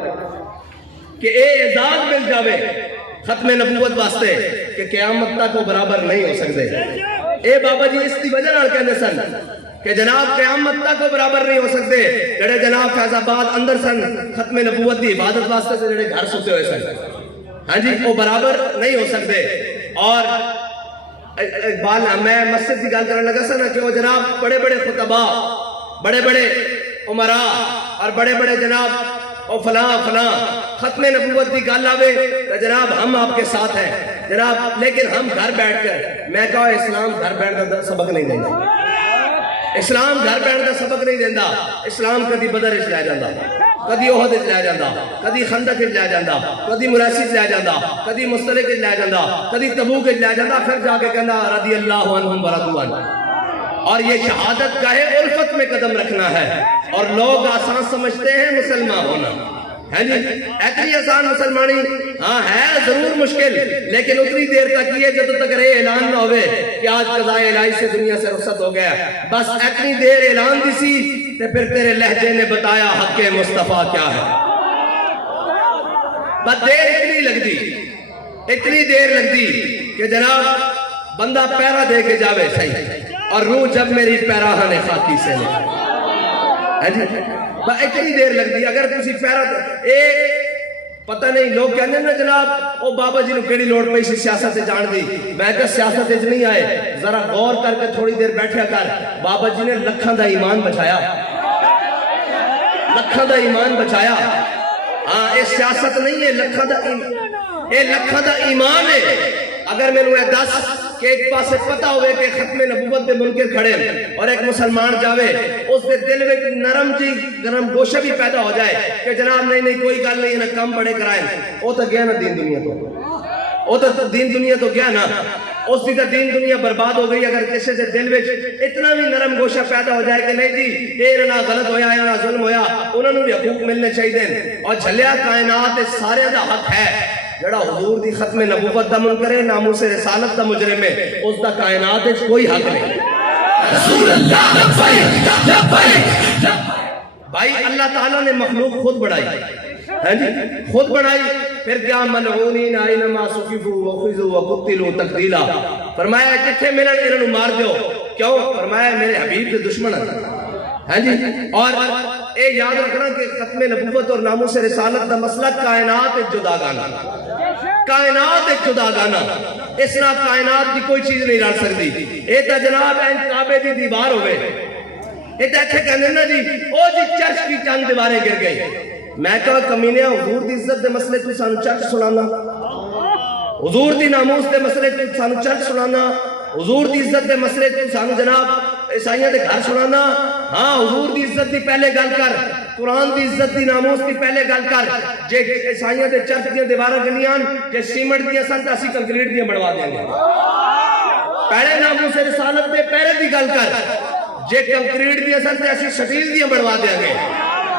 کہ اے اعزاز مل جاوے ختم نبوت واسطے کہ قیامت تک وہ برابر نہیں ہو سکتے. اے بابا جی اس دی وجہ نال کہندے سن کہ جناب قیامت تک وہ برابر نہیں ہو سکتے جڑے جناب فیض آباد اندر سن ختم نبوت دی عبادت واسطے سے جڑے گھر ستے ہوئے سن، ہاں جی وہ برابر نہیں ہو سکتے. اور اقبال میں مسجد کی گل کرنے لگا سا نا کہ وہ جناب بڑے بڑے خطباء، بڑے بڑے عمراء اور بڑے بڑے جناب اور فلاں فلاں ختم نبوت کی گل آوے تو جناب ہم آپ کے ساتھ ہیں جناب، لیکن ہم گھر بیٹھ کر، میں کہا اسلام گھر بیٹھ کر سبق نہیں دینا، اسلام گھر بیٹھ کر سبق نہیں دینا. اسلام کدی بدر وچ لے جاندا، کدی احد وچ لے جاندا، کدی خندق وچ لے جاندا، کدی مراسی وچ لے جاندا، کدی مستلق وچ لے جاندا، کدی تبوک وچ لے جاندا، پھر جا کے کہندا رضی اللہ عنہم ورضوا عنہ. اور یہ شہادت گاہ الفت میں قدم رکھنا ہے. اور لوگ آسان سمجھتے ہیں مسلمان ہونا، ہے جی اتنی آسان مسلمانی ہاں ہے ضرور مشکل، لیکن اتنی دیر تک یہ جب تک یہ اعلان نہ ہوئے کہ آج قضاء الہی سے دنیا سے رخصت ہو گیا، بس اتنی دیر اعلان دی سی تے پھر تیرے لہجے نے بتایا حق مصطفیٰ کیا ہے. بس دیر اتنی لگ دی کہ جناب بندہ پیرا دے کے جاوے صحیح اور روح جب میری پیراہن خاکی سے لے، اتنی دیر لگ دی. اگر کسی پیرا ایک پتہ نہیں لوگ کہنے ہیں نا جناب او بابا جی نو کیڑی لوڑ پئی سی سیاست سے جان دی، میں کہ سیاست وچ نہیں آئے، ذرا غور کر کے تھوڑی دیر بیٹھیا کر. بابا جی نے لکھاں دا ایمان بچایا، لکھاں دا ایمان بچایا. ہاں یہ سیاست نہیں ہے، لکھاں دا ایمان، یہ لکھاں دا ایمان ہے. اگر میں نے دس کہ ایک پاسے پتہ ہوئے کہ ختم نبوت دے منکر کھڑے اور ایک مسلمان جاوے اس دے دل میں نرم جی گرم گوشہ بھی پیدا ہو جائے کہ جناب نہیں کوئی گل نہیں ہے، کم بڑے کرائیں، وہ تو گیا نا دین دنیا تو، وہ تو دین دنیا تو گیا نا، اس دی دین دنیا برباد ہو گئی. اگر کسی سے دل میں اتنا بھی نرم گوشہ پیدا ہو جائے کہ نہیں جی یہ نہ غلط ہویا یا نہ ظلم ہویا، انہوں نے بھی حقوق ملنے چاہیے. اور جھلیا کائنات سارے دا حق ہے، جڑا حضور دی ختم نبوت دا منکر ہے، ناموس رسالت دا مجرم ہے، اس دا کائنات وچ کوئی حق نہیں. رسول اللہ لبیک لبیک. بھائی اللہ تعالیٰ نے مخلوق خود بڑھائی، ہے جی خود بڑھائی. پھر کیا ملعونین اینما ثقفوا وخذوا وقتلوا تقتیلا، فرمایا جتھے ملن انہاں نوں مار دیو. کیوں؟ فرمایا میرے حبیب کے دشمن ہیں جی. اور اے یاد رکھنا کہ ختم نبوت اور ناموس رسالت دا مسئلہ کائنات ایک جدا گانا، کائنات ایک جدا گانا، اس نہ کائنات کی کوئی چیز نہیں رل سکتی. اے تا جناب این کعبے دی دیوار ہوئے، اے تا ایتھے کہندے نا جی او جی چرچ کی چند دیواریں گر گئی. میں کہا کمینے حضور دی عزت دے مسئلے تو سانو چرچ سنانا، حضور دی ناموس دے مسئلے تو سانو چرچ سنانا، حضور دی عزت دے مسئلے تو سانو جناب عیسائیاں دے گھر سنانا. ہاں حضور دی عزت دی پہلے گل کر، قرآن دی عزت دی ناموس دی پہلے گل کر. جے عیسائیاں دے چرچ دیاں دیواراں گنیاں جے سیمنٹ دیاں سن تے اسی کنکریٹ دیاں بنوا دیں گے. پہلے ناموس رسالت دے پہلے دی گل کر، جے کنکریٹ دیاں سن تے اسی سٹیل دیاں بنوا دیں گے.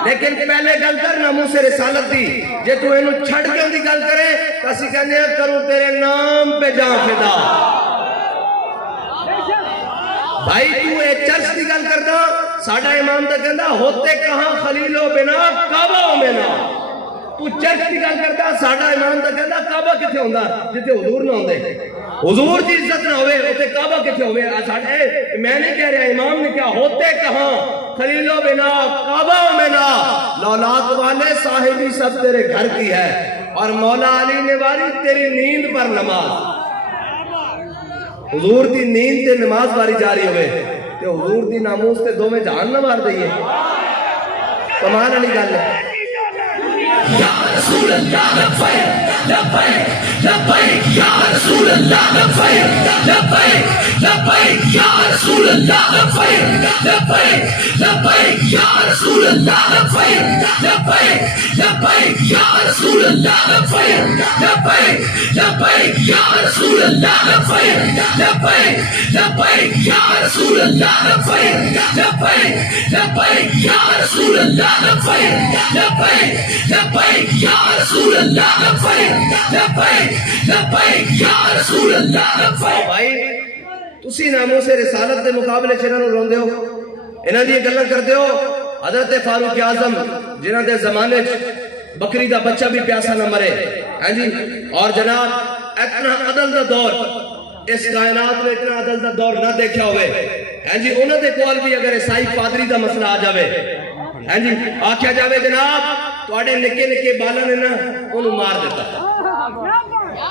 لیکن پہلے گل کر ناموس رسالت دی. جے تو اینو چھڑ کے دی گل کرے تو اسی کہنے ہیں کروں تیرے نام پہ جان فدا. بھائی تو اے چرچ دی گل کردا، ساڈا امام تے کہندا ہوتے کہاں خلیلو بنا کعبہ میں نا. تو چرچ دی گل کردا، ساڈا امام تے کہندا کعبہ کتے ہوندا جتے حضور نہ ہوندے، حضور دی عزت نہ ہوئے اوتے کعبہ کتے ہوئے. ساڈے میں نے کہہ رہا امام نے کیا ہوتے کہاں خلیلو بنا کعبہ میں نا. لولاک والے صاحبی سب تیرے گھر کی ہے اور مولا علی نے واری تیری نیند پر نماز. حضور دی نیند تے نماز باری جاری ہوئے تے حضور دی ناموس تے دو میں جہان نہ مار دئیے. کمال علی گل ہے. ya Rasulullah, labbaik, labbaik, labbaik, ya Rasulullah, labbaik, labbaik, labbaik, ya Rasulullah, labbaik, labbaik, labbaik, ya Rasulullah, labbaik, labbaik, labbaik, ya Rasulullah, labbaik, labbaik, labbaik, ya Rasulullah, labbaik, labbaik, labbaik, ya Rasulullah, labbaik, labbaik, labbaik, ya Rasulullah, labbaik, labbaik, labbaik, ya Rasulullah, labbaik, labbaik, labbaik, ya Rasulullah, labbaik. بھائی تسی ناموس رسالت دے مقابلے چ انہاں نوں روندے ہو، انہاں دی گلاں کردے ہو. حضرت فاروق اعظم جنہاں دے زمانے چ بکری دا بچہ بھی پیاسا نہ مرے، ہاں جی، اور جناب اتنا عدل دا دور اس کائنات میں اتنا عدل دا دور نہ دیکھا ہوئے، ہاں جی، انہاں دے کول بھی اگر عیسائی پادری دا مسئلہ آ جاوے، ہاں جی، آکھیا جاوے جناب تواڈے نکے نکے بالاں نے نا اونوں مار دیتا،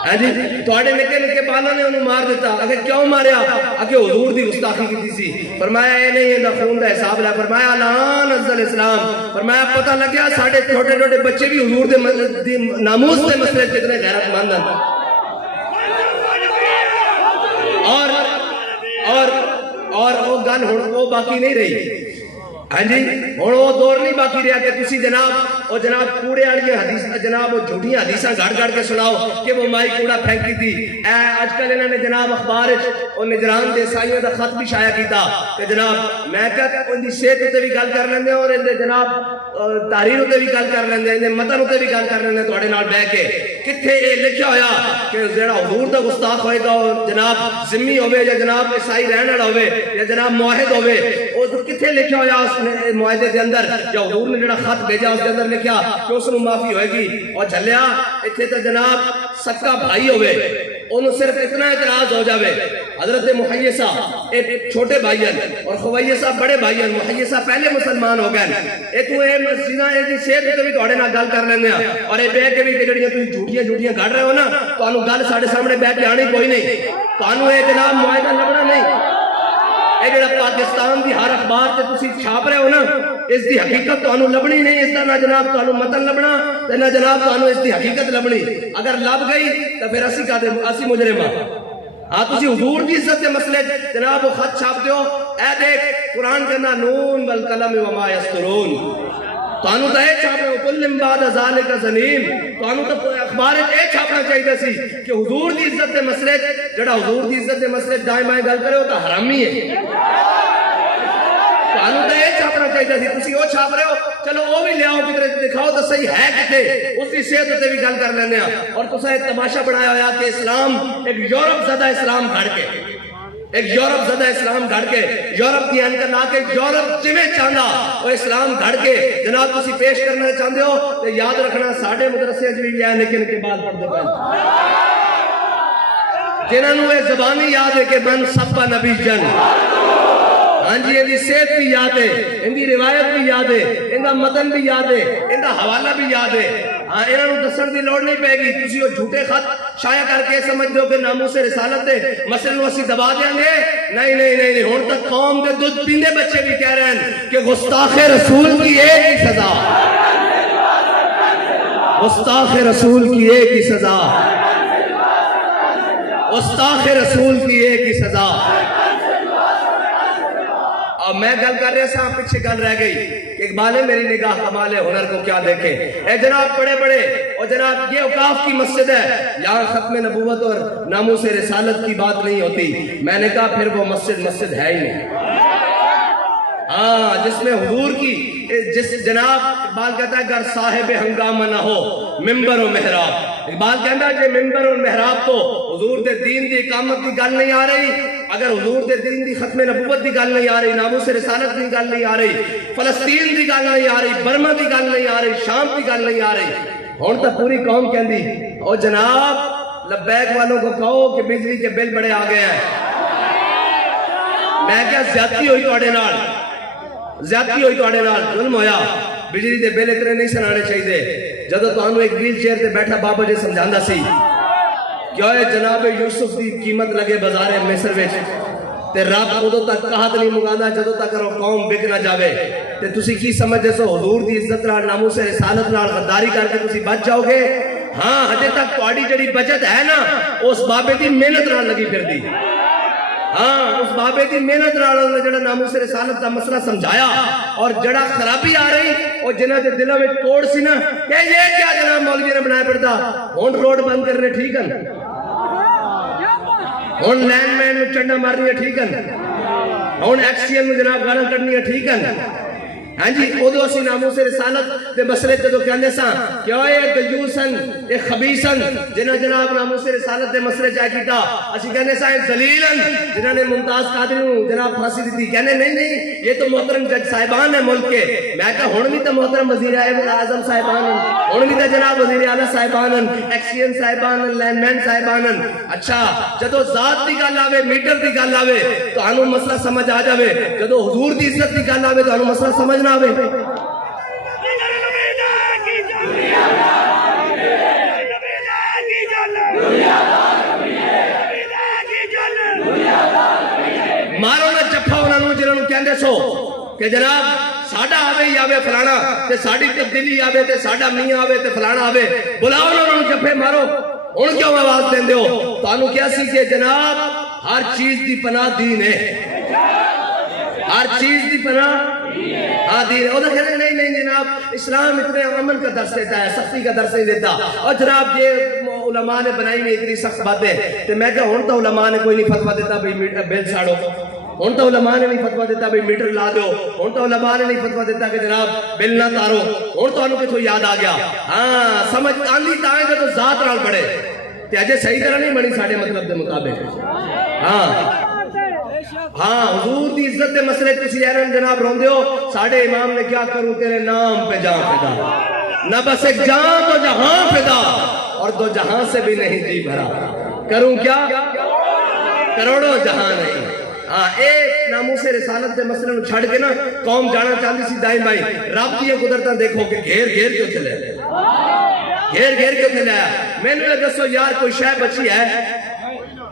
ہاں جی، تواڈے نکے نکے بالاں نے انہوں مار دیتا. اگر کیوں ماریا؟ اگر حضور دی گستاخی کی سی. فرمایا اے نہیں یہ خون دا حساب ہے. فرمایا الان افضل اسلام. فرمایا پتہ لگیا ساڈے چھوٹے چھوٹے بچے بھی حضور دے ناموس دے مسئلے کتنے غیرت مند ہیں. اور وہ گل ہن وہ باقی نہیں رہی، ہاں جی، ہن وہ دور نہیں باقی رہا کہ تسی جناب کوڑے والی حدیث جناب وہ جھوٹیاں حدیثاں گھڑ گھڑ کے سناؤ کہ وہ مائی کوڑا پھینکی تھی. آج کل انہوں نے جناب اخبار اور نجران دے عیسائیوں دا خط بھی شائع کیتا کہ جناب میں کہا ان دی صحت تے بھی گل کر لیندے اور ان دے جناب تحریر تے بھی گل کر لیندے، ان دے متن تے بھی گل کر لیندے تواڈے نال بیٹھ کے. کتھے اے لکھیا ہویا کہ جڑا حضور دا گستاخ ہوئے گا جناب ذمی ہوئے یا جناب عیسائی رہن والا ہوئے یا جناب موحد ہوئے، اس کتھے لکھیا ہویا اس معاہدے دے اندر یا حضور نے جڑا خط بھیجا اس کے اندر لکھیا کہ اس نو معافی ہوئے گی؟ اور جھلیا اتنے تو جناب سکا بھائی ہوئے انہوں صرف اتنا اعتراض ہو جاوے. حضرت محیصہ ایک چھوٹے بھائی ہیں اور خویصہ بڑے بھائی ہیں. محیصہ پہلے مسلمان ہو گئے. ایک وہ مسجدہ ایک صحت تے بھی تواڈے نال گل کر لیندے ہیں اور اے بیٹھ کے بھی جڑیاں تسی جھوٹیاں گھڑ رہے ہو نا، تانوں گل ساڈے سامنے بیٹھ کے آنی کوئی نہیں، تانوں اے جناب معاہدہ لبنا نہیں. اے جڑا پاکستان دی ہر اخبار تے تسی چھاپ رہے ہو نا، اس دی حقیقت تو انہوں لبنی نہیں. اس دا نہ جناب تو انہوں متن لبنا تے نہ جناب تو انہوں اس دی حقیقت لبنی. اگر لب گئی تو پھر اسی مجرم ہاں. تسی حضور دی عزت دے مسئلے جناب وہ خط چھاپ دیو. اے دیکھ قرآن کہنا نون والقلم وما یسطرون. تو انہوں تو اے چھاپ رہے ہو کل بعد ذالک زنیم. تو انہوں تو اخبار اے چھاپنا چاہیے سی کہ حضور دی عزت دے مسئلے جڑا حضور دی عزت دے مسئلے دائیں گل کرے ہو تو حرامی ہے. تو یہ چھاپنا چاہیے سی. تسی وہ چھاپ رہے ہو، چلو وہ بھی لیاؤ کدھر دکھاؤ تو صحیح ہے کتے، اس کی صحت تے بھی گل کر لینے ہیں. اور تسا ایک تماشا بنایا ہوا کہ اسلام ایک یورپ زدہ اسلام گھڑ کے یورپ کی انکر لا کے یورپ جویں چاہندا وہ اسلام گھڑ کے جناب تسی پیش کرنا چاہتے ہو. تو یاد رکھنا ساڈے مدرسے بھی لیا نکے نکے بات پڑھتے پہ جنہوں نے یہ زبانی یاد ہے کہ من سبا نبی جن. ہاں جی، ان کی صحت بھی یاد ہے، ان کی روایت بھی یاد ہے، ان کا متن بھی یاد ہے، ان کا حوالہ بھی یاد ہے. ہاں انہوں نے دسن کی لوڑ نہیں پے گی. تسی وہ جھوٹے خط شائع کر کے سمجھ دو کہ ناموس رسالت دے مسئلے نو اسی دبا دیں گے. نہیں ہن تک قوم کے دودھ پیندے بچے بھی کہہ رہے ہیں کہ گستاخ رسول کی ایک ہی سزا، گستاخ رسول کی ایک ہی سزا، گستاخ رسول کی ایک ہی سزا. اور میں گل کر رہے سا پیچھے گل رہ گئی کہ اقبال میری نگاہ کمال ہنر کو کیا دیکھے. اے جناب بڑے اور جناب یہ اوقاف کی مسجد ہے، یہاں ختم نبوت اور ناموس رسالت کی بات نہیں ہوتی. میں نے کہا پھر وہ مسجد ہے ہی نہیں. ہاں جس میں حضور کی جس جناب اقبال کہتا ہے اگر صاحب ہنگامہ نہ ہو ممبر و محراب. اقبال کہتا ہے کہ ممبر اور محراب تو حضور دے دین دی اقامت کی گل نہیں آ رہی. اگر حضور دے دین دی ختم نبوت دی گل نہیں آ رہی، ناموس رسالت دی گل نہیں آ رہی، فلسطین دی گل نہیں آ رہی، برما دی گل نہیں آ رہی، شام دی گل نہیں آ رہی. ہن تو پوری قوم کہندی او جناب لبیک والوں کو کہو کہ بجلی کے بل بڑے آ گئے ہیں. میں کیا زیادتی ہوئی تواڈے نال، ظلم ہویا. بجلی دے بل اتنے نہیں سنانے چاہیے. جدو تانوں ایک ویل چیئر تے بیٹھا بابا جی سمجھاندا سی کہ اے جناب یوسف دی قیمت لگے بازار مصر وچ تے رب ادو تک قحط نہیں منگانا جدو تک قوم بک نہ جاوے تے تسی کی سمجھے سو حضور دی عزت نال ناموس رسالت نال غداری کر کے تسی بچ جاؤ گے ہاں ہجے تک تہاڈی جڑی بچت ہے نا اس بابے دی محنت نال لگی پھردی ہاں اس بابے دی محنت نال نے جڑا ناموس رسالت دا مسئلہ سمجھایا اور جڑا خرابی آ رہی اور جنہاں دے دلوں وچ توڑ سی نا کہ یہ کیا جناب مولوی نے بنایا پڑتا ہن روڈ بند کرنے ٹھیک ہے ہن لینڈ مین نو چنڈا مارنی ٹھیک ہے ہن ایکسین نو جناب گالاں کڈنی ٹھیک ہے ہاں جی ادو اسی ناموس رسالت دے مسئلے جدو کہندے ساں کہ اوے دیوسن اے خبیثن جنہاں جناب ناموس رسالت دے مسئلے چا کیتا اسی کہندے ساں ذلیلن جنہاں نے ممتاز قادری نو جناب پھانسی دتی کہندے نہیں یہ تو محترم جج صاحبان ہیں ملک کے میں کہا ہن بھی تو محترم وزیر اعظم صاحبان ہیں ہن بھی تو جناب وزیر اعلی صاحبان ہیں ایکسین صاحبان ہیں لینڈ مین صاحبان ہیں اچھا جدو ذات دی گل آوے میٹر دی گل آوے تو انو مسئلہ سمجھ آ جاوے جدو حضور دی عزت دی گل آوے تو انو مسئلہ سمجھ نہ آوے مارو نہ چپا انہوں نے جنہوں کہندے سو کہ جناب ساڑھا آوے ہی آوے فلانا تے ساڑھی تبدیلی آوے تے ساڑھا میاں آوے تے فلانا آوے بلاؤ انہوں نے چپے مارو ان کیوں آواز دیں دے ہو تو انہوں کیا سی کہ جناب ہر چیز دی پناہ دین ہے ہر چیز دی پناہ ہاں دین ہے وہ تو کہتے ہیں نہیں جناب اسلام اتنے امن کا درس دیتا ہے سختی کا درس نہیں دیتا اور جناب یہ علماء نے بنائی ہوئی اتنی سخت باتیں تو میں کہا ہون تو علماء نے کوئی نہیں فتوہ دیتا بھئی بیل ساڑو ہون تو علماء نے نہیں فتوہ دیتا بھئی میٹر لا دو ہون تو علماء نے نہیں فتوہ دیتا کہ جناب بیل نہ تارو ہون تو انہوں کتھو یاد آ گیا ہاں سمجھ آندھی تائیں کہ تو ذات رال پڑے تے اجے صحیح طرح نہیں بنی ساڑھے مطلب دے مطابق ہاں حضور دی عزت دے مسئلے تسی ایرن جناب روندے ہو ساڑھے امام نے کیا کروں تیرے نام پہ جان فدا نہ بس ایک جان تو جہاں فدا اور دو جہاں سے بھی نہیں جی بھرا کروں کیا کروڑوں جہاں نہیں ہاں ایک ناموس رسالت دے مسئلے نو چھڑ کے نا قوم جانا چاہتی سی دائیں بھائی رب دیئے قدرتاں دیکھو کہ گھیر گھیر کیوں چلے گھیر کیوں چلے میں نے دسو یار کوئی شے بچی ہے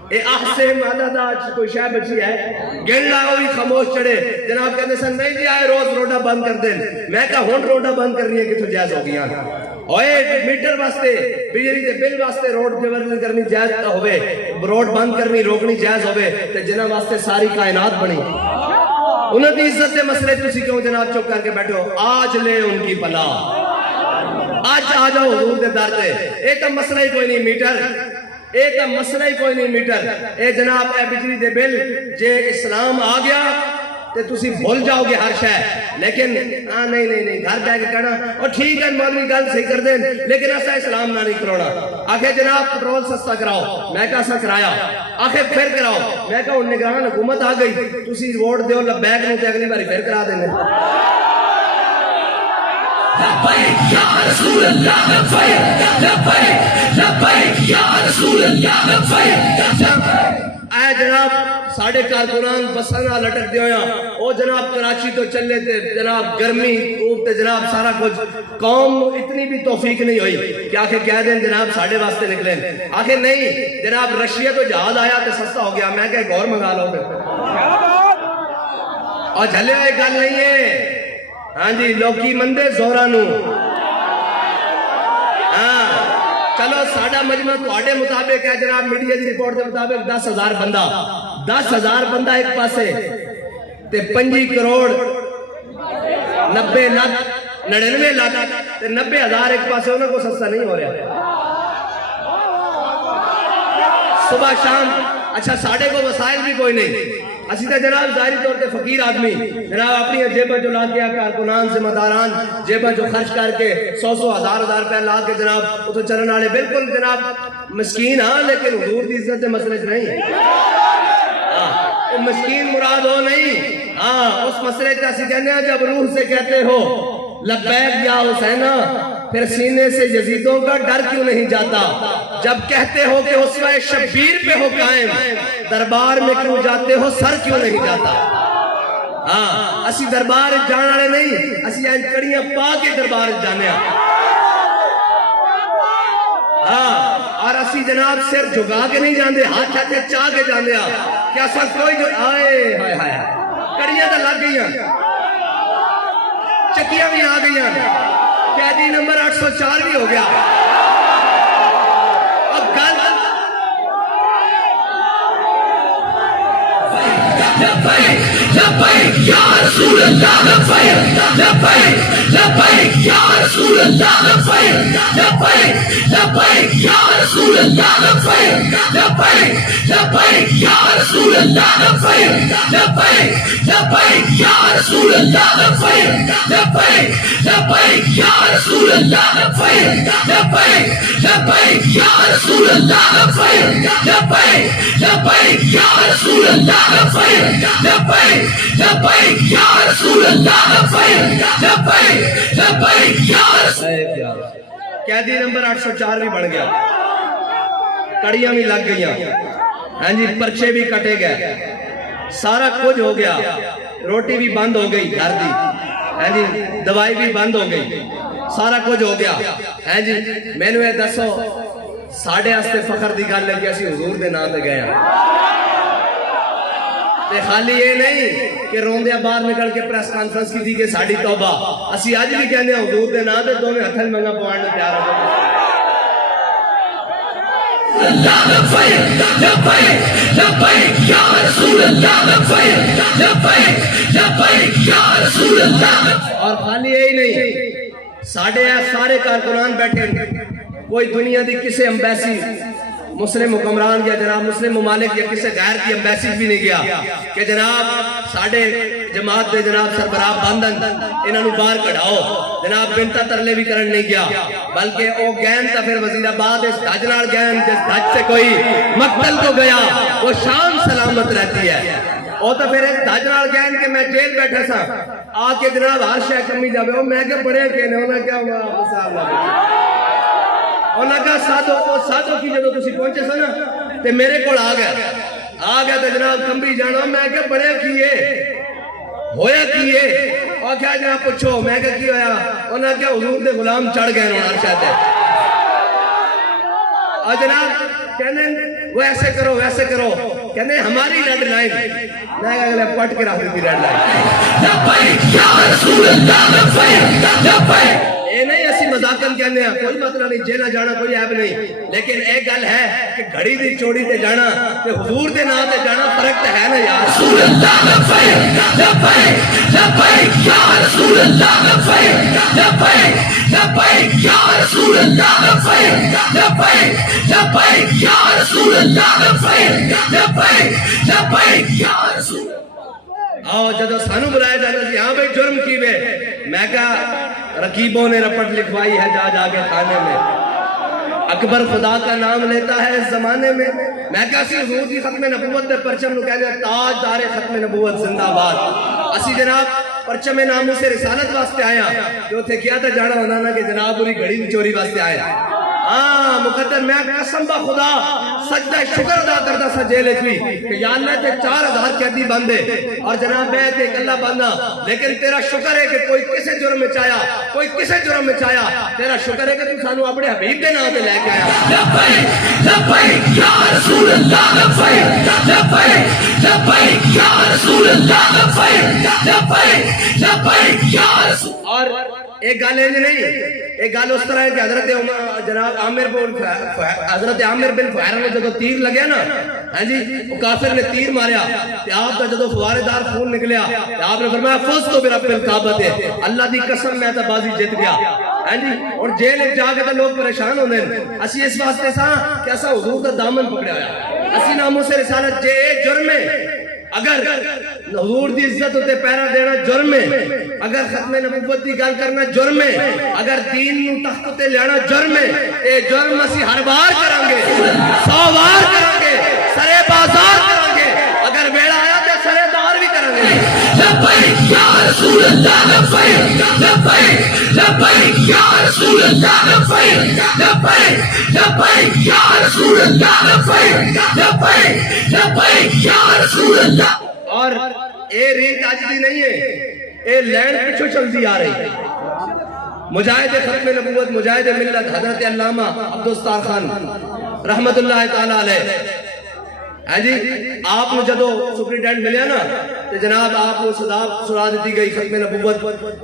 اے احسے مادہ دا کوئی شاہ بچی ہے گن لاؤ بھی خاموش چڑے جناب کہتے سن نہیں جی آئے روز روڈا بند کر دیں میں کہا ہون روڈا بند کرنی ہے کہ تو جائز ہو گیا اوے میٹر واسطے بجلی دے بل واسطے روڈ جبرن کرنی جائز ہوئے روڈ بند کرنی روکنی جائز ہوئے تے جناب واسطے ساری کائنات بنی انہوں نے عزت دے مسئلے تسی کیوں جناب چپ کر کے بیٹھے ہو آج لے ان کی پلا آج آ جاؤ حضور دے در دے اے تو مسئلہ ہی کوئی نہیں میٹر اے تو مسئلہ ہی کوئی نہیں میٹر اے جناب اے بجلی دے بل جے اسلام آ گیا تے تسی بھول جاؤ گے ہر شے لیکن نہیں گھر بیٹھ کے کہنا اور ٹھیک ہے مولوی گل صحیح کر دیں لیکن ایسا اسلام نہ نہیں کرونا آخر جناب پٹرول سستا کراؤ میں کہا سا کرایا آخر پھر کراؤ میں کہا ان نگران حکومت آ گئی تسی ووٹ دیو لبیک نو تے اگلی باری پھر کرا دینے لبیک یا رسول اللہ لبیک لبیک لبیک یا رسول اللہ لبیک اے جناب ساڑھے کارکنان بسانہ لٹک دے ہویا او جناب کراچی تو چلے تھے جناب گرمی اوپ تے جناب سارا کچھ قوم اتنی بھی توفیق نہیں ہوئی کہ آخر کہہ دیں جناب ساڑھے واسطے نکلیں آخر نہیں جناب رشیا تو جہاز آیا تو سستا ہو گیا میں کہ گور منگا لو اور جھلے ہوئے گل نہیں ہے ہاں جی لوکی مندے زورانو ہاں چلو ساڑھا مجمع تو آڑے مطابق ہے جناب میڈیا دی رپورٹ دے مطابق 10,000 بندہ 10,000 بندہ ایک پاسے تے 5 کروڑ 90 لاکھ 99 لاکھ تے 90,000 ایک پاسے انہوں کو سستا نہیں ہو رہا صبح شام اچھا ساڑھے کو وسائل بھی کوئی نہیں اسی تا جناب ظاہری طور تے فقیر آدمی جناب اپنی جیبہ جو لا کے کارکنان ذمہ داران جیبہ جو خرچ کر کے 100 ہزار روپے لا کے جناب وہ تو چلن والے بالکل جناب مسکین ہاں لیکن حضور دی عزت دے مسئلے نہیں مسکین مراد ہو نہیں ہاں اس مسئلے کا اسی کہنے ہیں جب روح سے کہتے ہو لبیک یا حسینہ پھر سینے سے یزیدوں کا ڈر کیوں نہیں جاتا جب کہتے ہو کہ اسوہ شبیر پہ ہو قائم دربار میں کیوں جاتے ہو سر کیوں نہیں جاتا ہاں اسی دربار جانا رہے نہیں اسی آئین کڑیاں پا کے دربار جانے ہاں اور اسی اسی جناب سر جھکا کے نہیں جاندے ہاتھ چاچے چاہ کے جاندے کہ اسا کوئی جو آئے ہائے ہائے کڑیاں تو لگ گئی چکیاں بھی آ گئی قیدی نمبر 804 بھی ہو گیا اب گل لبیک لبیک یا رسول اللہ لبیک لبیک لبیک یا رسول اللہ لبیک لبیک لبیک یا رسول اللہ لبیک لبیک لبیک یا رسول اللہ لبیک لبیک لبیک یا رسول اللہ لبیک لبیک لبیک یا رسول اللہ لبیک لبیک لبیک یا رسول اللہ لبیک لبیک لبیک یا رسول اللہ لبیک لبیک لبیک یا رسول اللہ لبیک لبیک لبیک یا قیدی نمبر 804 بھی بڑھ گیا کڑیاں بھی لگ گئی ہاں جی پرچے بھی کٹے گئے سارا کچھ ہو گیا روٹی بھی بند ہو گئی گھر دی ہاں جی دوائی بھی بند ہو گئی سارا کچھ ہو گیا ہاں جی میں نے دسو ساڑھے ہستے فخر دی گل ہے کہ اسی حضور دے نام تے گئے ہیں تے خالی یہ نہیں کہ روندے باہر نکل کے پریس کانفرنس کی تھی کہ ساڑھی توبہ اسی آج بھی کہنے ہیں حضور دے نام تے دونوں ہتھل منگا پوائنٹ تیار ہو اللہ لبیک لبیک لبیک یا رسول اللہ لبیک لبیک لبیک یا رسول اللہ اور خالی یہی نہیں ساڑھے سارے کارکنان بیٹھے کوئی دنیا دی کسے امبیسی مسلم حکمران یا جناب مسلم ممالک یا کسی غیر کی امبیسی بھی نہیں گیا کہ جناب ساڑھے جماعت دے جناب سربراہ باندن انہوں نے باہر کڑھاؤ جناب بنتا ترلے بھی کرن نہیں گیا بلکہ او گین تا پھر وزیر آباد اس دھجنال گین جس دھج سے کوئی مقتل کو گیا وہ شان سلامت رہتی ہے او تو پھر اس دھجنال گین کے میں جیل بیٹھا سا آکے جناب ہر شے کمی جاوے او میں کہ بڑے کہنے ہونا کیا ہوا صاحب لگے انہاں کہا سادو کی جدو تسی پہنچے سا نا تے میرے کوڑ آ گیا تے جناب کمبی جانا میں کہ بڑے کیے ہویا کیے اور کیا جناب پوچھو میں کہ کی ہویا انہاں کہا حضور دے غلام چڑھ گئے انہوں ہر شاید ہے اور جناب کہنے وہ ایسے کرو کہنے ہماری ریڈ لائن میں اگلے پٹ کے رکھ دیتی ریڈ لائن لبیک یا رسول اللہ لبیک لبیک اے نہیں ایسی مذاکن کہنے ہیں کوئی مسئلہ نہیں جینا جانا کوئی عیب نہیں لیکن ایک گل ہے کہ گھڑی دی چوڑی تے جانا تے حضور دے نام تے جانا فرق تے ہے نا یار رسول اللہ لبیک لبیک لبیک یا رسول اللہ لبیک لبیک لبیک یا رسول اللہ لبیک لبیک لبیک یا رسول اللہ لبیک لبیک لبیک یا رسول آؤ جدو سانو بلایا جاتا سی ہاں بھئی جرم کی بے میں کہا رقیبوں نے رپٹ لکھوائی ہے جا کے خانے میں اکبر خدا کا نام لیتا ہے اس زمانے میں میں کہا سی حضور کی ختم نبوت دے پرچم نو کہہ دیا تاج دار ختم نبوت زندہ باد اسی جناب پرچم نامو سے رسالت واسطے آیا جو تھے کیا تھا جانا ہونا نا کہ جناب پوری گھڑی بھی چوری واسطے آیا ہاں مقدر میں قسم با خدا سجدہ شکر ادا کرتا سا جیلے چوی کہ یا اللہ تے 4000 قیدی بندے اور جناب میں تے اللہ بندہ لیکن تیرا شکر ہے کہ کوئی کسے جرم میں چایا تیرا شکر ہے کہ تم سانو اپنے حبیب دے نام تے لے کے آیا لبیک لبیک یا رسول اللہ لبیک لبیک لبیک یا رسول اللہ لبیک لبیک لبیک یا رسول اور ایک گال ہے نہیں ایک گال اس طرح ہے کہ حضرت جناب عامر بن فہر نے جدو تیر لگیا نا ہاں جی وہ کافر نے تیر ماریا تے آپ کا جدو فوارے دار خون نکلیا تے آپ نے فرمایا فوز تو برب الکعبہ ہے اللہ دی قسم میں تا بازی جت گیا ہاں جی اور جیل جا کے تو لوگ پریشان ہوندے اسی اس واسطے سا کہ ایسا حضور دا دامن پکڑیا ہوا اسی ناموں سے رسالت جے جرم ہے اگر حضور دی عزت ہوتے پیرا دینا جرم ہے اگر ختم نبوت دی گل کرنا جرم ہے اگر دین نو تخت تے لینا جرم ہے اے جرم اسی ہر بار کرانگے 100 بار کرانگے سرے بازار کرانگے اگر بیڑا آیا تے سرے دار بھی کرانگے لبیک یا رسول اللہ لبیک لبیک لبیک یا رسول اللہ لبیک لبیک لبیک یا رسول اللہ لبیک لبیک لبیک یا رسول اللہ اور اے ریت آج دی نہیں ہے اے لینڈ پچھو چل دی آ رہی مجاہد ختم نبوت مجاہد ملت حضرت علامہ عبدالستار خان رحمت اللہ تعالیٰ علیہ ہے جی آپ نے جدو سپرنٹینڈنٹ ملیا نا تے جناب آپ کو سنا دیتی گئی ختم نبوت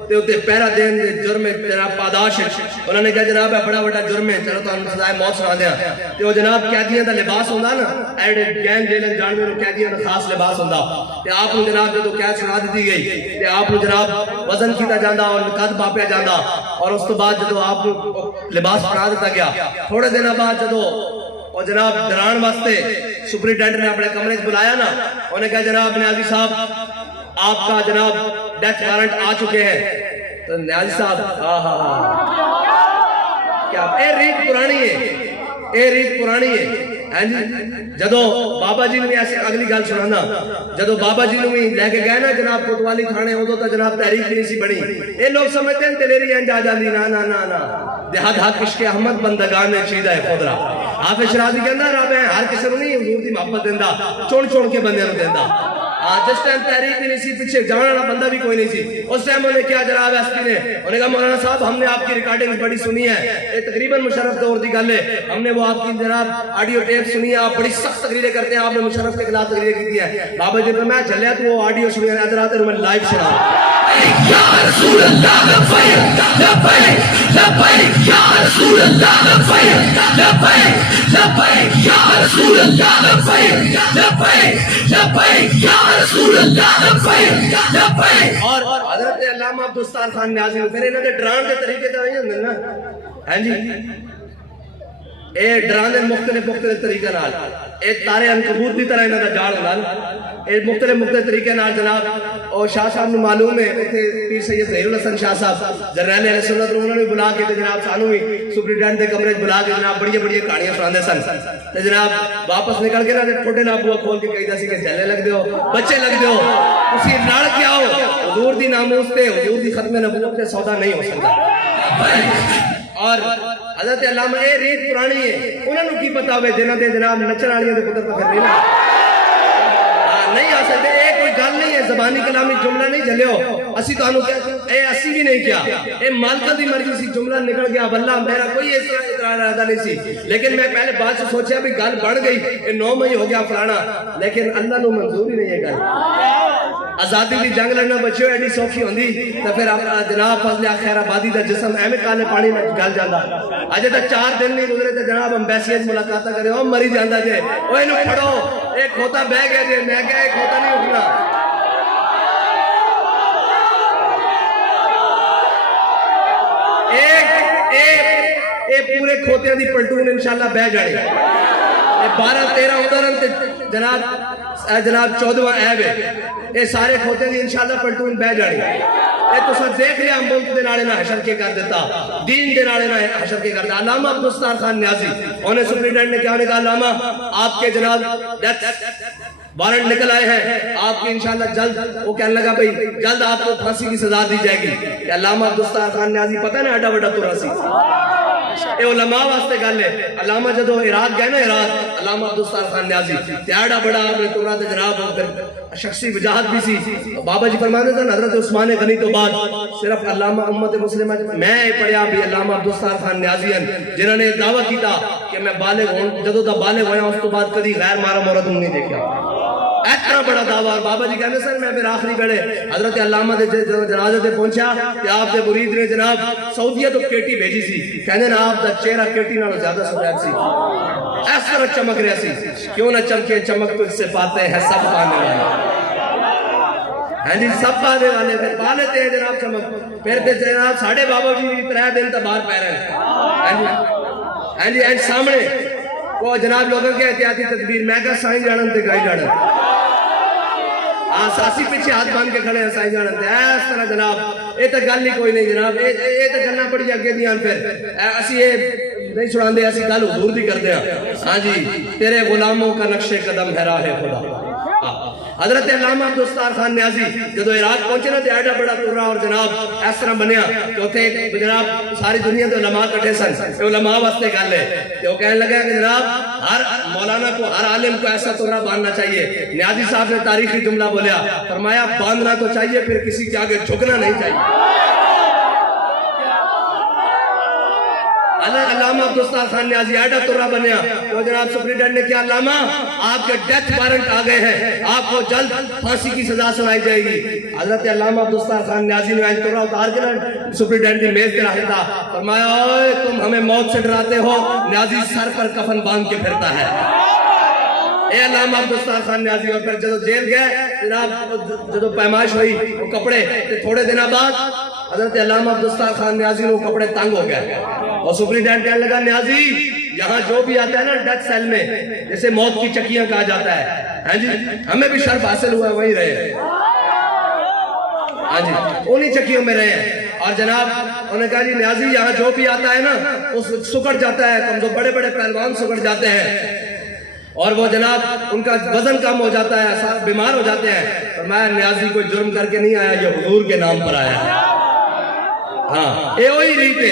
تے ہوتے پیرا دین دے جرم جناب پاداش انہوں نے کہا جناب بڑا بڑا جرم ہے چلو تو ہم سزائے موت سنا دیا تے وہ جناب قیدیاں دا لباس ہوندا نا ایڈ گینگ جیلن جاننے میں قیدیاں دا خاص لباس ہوندا تے آپ نے جناب جدو قید سنا دیتی گئی تے آپ نے جناب وزن کیتا جاندا اور قد باپیا جاندا اور اس تو بعد جدو آپ کو لباس پہنا دیتا گیا تھوڑے دن بعد جدو اور جناب دران واسطے سپرنٹینڈنٹ نے اپنے کمرے سے بلایا نا انہوں نے کہا جناب نیازی صاحب آپ کا جناب ڈیتھ وارنٹ آ چکے ہیں تو نیازی صاحب کیا اے ریت پرانی ہے اے ریت پرانی ہے جدو بابا جی نے ایسے اگلی گل سنانا جدو بابا جی نے لے کے گئے نا جناب کوتوالی تھانے ادو تو جناب تحریک بھی نہیں سی بنی اے لوگ سمجھتے ہیں دلیری انج آ جاندی نا نا نا نا دیہات حق عشق احمد بندگان چیدہ ہے خودرا حافظ شرازی کہندا رب ہے ہر کسی نہیں حضور دی محبت دیندا چون چون کے بندے نوں دیندا جس ٹائم تحریک بھی نہیں سی پیچھے جانے والا بندہ بھی کوئی نہیں سی اس ٹائم انہوں نے کیا جناب ایس پی نے انہوں نے کہا مولانا صاحب ہم نے آپ کی ریکارڈنگ بڑی سنی ہے یہ تقریباً مشرف دور دی گل ہے ہم نے وہ آپ کی جناب آڈیو ٹیپ سنی ہے آپ بڑی سخت تقریریں کرتے ہیں آپ نے مشرف کے خلاف تقریریں کی ہے بابا جی پہ میں چلیا تو وہ آڈیو سنی ہے حضرات میں لائیو سنا یا رسول اللہ لبیک لبیک لبیک یا رسول اللہ لبیک لبیک لبیک یا رسول اللہ لبیک لبیک لبیک یا رسول اللہ لبیک لبیک اور حضرت علامہ عبدالستار خان نیازی پھر انہوں نے ڈران کے طریقے تو نہیں ہوندے نا ہیں جی اے ڈران دے مختلف طریقے نال اے تارے عنکبوت دی طرح انہاں دا جال ہوندا اے مختلف طریقے نال جناب اور شاہ صاحب نوں معلوم ہے ایتھے پیر سید ظہیر الحسن شاہ صاحب جرنیل اہل سنت انہوں نے بلا کے تے جناب سانو بھی سپرنٹینڈنٹ دے کمرے وچ بلا کے جناب بڑی کہانیاں سناندے سن تے جناب واپس نکل کے نا تے ٹھوڈے نال بوا کھول کے کہیدا سی کہ جلے لگ دیو بچے لگ دیو تسی لڑ کے آؤ حضور دی ناموس تے حضور دی ختم نبوت تے سودا نہیں ہو سکتا اور حضرت علامہ اے ریت پرانی ہے انہوں نے کی پتا ہوئے جنہوں نے جناب نچن والیاں دے پتر تو پھر نہیں آ سکتے اے کوئی گل نہیں ہے زبانی کلامی جملہ نہیں جھلیو اسی تو اے اسی بھی نہیں کیا اے مالکہ دی مرضی سی جملہ نکل گیا واللہ میرا کوئی اس طرح اطلاع ارادہ نہیں سی لیکن میں پہلے بات سے سوچیا بھی گل بڑھ گئی اے 9 مئی ہو گیا فلانا لیکن اللہ نو منظور ہی نہیں ہے گل آزادی دی جنگ لڑنا بچے ایڈی سوکھی ہوندی تو پھر جناب فضل خیر آبادی دا جسم ایویں کالے پانی میں گل جاندا اجے تک 4 دن نہیں گزرے تے جناب امبیسی وچ ملاقات کرے او مری جاندا جے او اینو پھڑو اے کھوتا بہ گیا جے میں کہا اے کھوتا نہیں اٹھنا اے پورے کھوتیاں دی پلٹون انشاءاللہ بہ جانی 12-13 ادھرن تے جناب 14واں ایب ہے اے سارے کھوتے دی انشاءاللہ پلٹون بہ جانی اے تو سر دیکھ لیا ملک دے نالے نہ حشر کے کر دیتا دین دے نالے نہ حشر کے کر دیتا علامہ عبدالستار خان نیازی انہیں سپرنٹینڈنٹ نے کیا کہا علامہ آپ کے جناب وارنٹ نکل آئے ہیں آپ کی انشاءاللہ جلد وہ کہنے لگا بھئی جلد آپ کو پھانسی کی سزا دی جائے گی کہ علامہ عبدالستار خان نیازی پتہ ہے نا اڈا بڑا تو راسی اے علماء واسطے گل ہے علامہ جدو عراق گئے نا عراق علامہ عبدالستار خان نیازی تیاڑا بڑا آپ نے تو رات جناب شخصی وجاہت بھی سی بابا جی فرماتے تھے حضرت عثمان غنی تو بعد صرف علامہ امت مسلمہ میں پڑھیا بھی علامہ عبدالستار خان نیازی جنہوں نے دعویٰ کیتا کہ میں بالغ ہوں جدو دا بالغ ہویا اس تو بعد کدی غیر مارا مورد ہوں نہیں دیکھا اتنا بڑا دعویٰ بابا جی کہنے سر میں پھر آخری گڑے حضرت علامہ دے جنازے تے پہنچا کہ آپ دے مرید نے جناب سعودیہ تو کیٹی بھیجی سی کہنے نا آپ دا چہرہ کیٹی نالوں زیادہ سفید سی اس طرح چمک رہا سی کیوں نہ چمکے چمک تو اس سے پاتے ہیں سب پانے والے ہیں جی سب پانے والے پھر پا لیتے ہیں جناب چمک پھر تے جناب ساڑھے بابا جی 3 دن تا باہر پہ رہے ہیں جی این سامنے وہ جناب لوگوں کے احتیاطی تدبیر میں کہا سائیں جانن تے گائی جانن ساسی پیچھے ہاتھ باندھ کے کھڑے ہیں سائیں جانن تے اس طرح جناب اے تے گل ہی کوئی نہیں جناب اے تے گلنا پڑی اگے دیاں پھر اسی اے نہیں چھڑان دے ایسی گل حضور دی کر دیا ہاں جی تیرے غلاموں کا نقش قدم ہے راہ خدا حضرت علامہ عبدالستار خان نیازی جدو عراق پہنچے نا تے ایڈا بڑا ترا اور جناب اس طرح بنیا کہ اوتھے جناب ساری دنیا تے علماء کٹھے سن تے علماء واسطے گل ہے تے وہ کہنے لگا کہ جناب ہر مولانا کو ہر عالم کو ایسا ترا باندھنا چاہیے نیازی صاحب نے تاریخی جملہ بولیا فرمایا باندھنا تو چاہیے پھر کسی کے آگے جھکنا نہیں چاہیے علامہ عبدالستار خان نیازی ایڈا ترہ بنیا تو جناب سپریڈنٹ نے کیا علامہ آپ کے ڈیتھ وارنٹ آ گئے ہیں, آپ کو جلد پھانسی کی سزا سنائی جائے گی. حضرت علامہ عبدالستار خان نیازی نے ترہ اتار کے سپریڈنٹ کی میز پہ رکھا تھا, فرمایا اوے تم ہمیں موت سے ڈراتے ہو, نیازی سر پر کفن باندھ کے پھرتا ہے. اے علامہ عبدالستار خان نیازی. اور پھر جب جیل گئے جناب, جب پیمائش ہوئی وہ کپڑے تھوڑے دنوں بعد حضرت علامہ عبدالستار خان نیازی نے وہ کپڑے تنگ ہو گئے اور سپریڈنٹ کہنے لگا نیازی یہاں جو بھی آتا ہے نا ڈیتھ سیل میں, جیسے موت کی چکیاں کہا جاتا ہے, ہاں جی ہمیں بھی شرف حاصل ہوا ہے وہیں رہے, ہاں جی انہی چکیوں میں رہے. اور جناب انہوں نے کہا جی نیازی یہاں جو بھی آتا ہے نا وہ سکڑ جاتا ہے, کم بڑے بڑے پہلوان سکڑ جاتے ہیں اور وہ جناب ان کا وزن کم ہو جاتا ہے, بیمار ہو جاتے ہیں. فرمایا نیازی کوئی جرم کر کے نہیں آیا, یہ حضور کے نام پر آیا ہے. ہاں اے وہی ریتے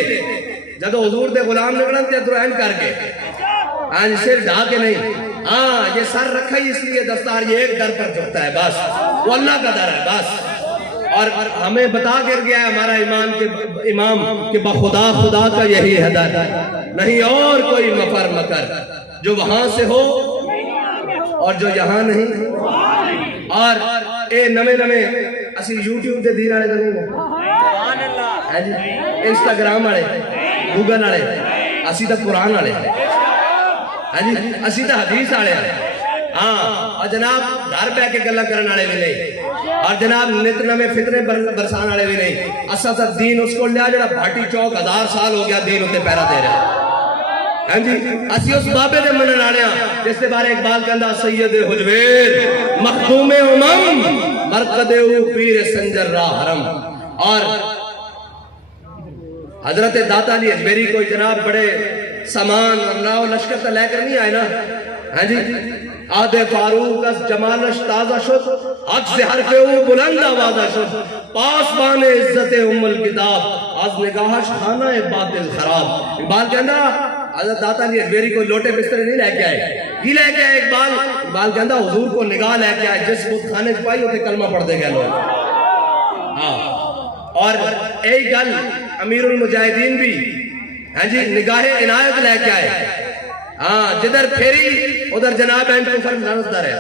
جب حضور دے غلام نکلن تے درہن کر کے, ہاں سر ڈھا کے نہیں, ہاں یہ سر رکھا ہی اس لیے دستار یہ ایک در پر جھکتا ہے بس, وہ اللہ کا در ہے بس. اور ہمیں بتا کر گیا ہے ہمارا امام کہ بخدا خدا کا یہی ہے در, نہیں اور کوئی مفر مکر, جو وہاں سے ہو اور جو یہاں نہیں. اور اے نمے اسی یوٹیوب دے دین والے نہیں ہیں, انسٹاگرام والے, گوگل والے, اسی تا قرآن والے, ہاں جی اسی تا حدیث والے ہیں. ہاں اور جناب گھر پہ کے گلا کرنے والے بھی نہیں, اور جناب نت نمے فتنے برسان والے بھی نہیں. اسا تا دین اس کو لیا جڑا بھاٹی چوک 1000 سال ہو گیا دین ہوتے پیرا دے رہا. ہاں جی اسی اس بابے دے منن والے ہاں جس کے بارے اقبال کہندا سید حجویر مخدوم امم مرقد او پیر سنجر را حرم. اور حضرت داتا علی اجمیری کوئی جناب بڑے سامان اور ناؤ لشکر تا لے کر نہیں آئے نا, ہاں جی آدھے فاروق اس جمالش تازہ شد, حق سے حرف او بلند آوازہ شد, پاسبان عزت ام الکتاب از نگاہش خانہ باطل خراب. اقبال کہندا حضرت داتا علی اجمیری کو لوٹے بسترے نہیں لے کے آئے, کی لے کے آئے اقبال کہندا حضور کو نگاہ لے کے آئے جس بت خانے چپائی ہوتے کلمہ پڑھ دے گئے لوگ. ہاں اور ایک گل امیر المجاہدین بھی, ہاں جی نگاہ عنایت لے کے آئے, ہاں جدھر پھیری ادھر جناب این کفر نرسدہ رہے,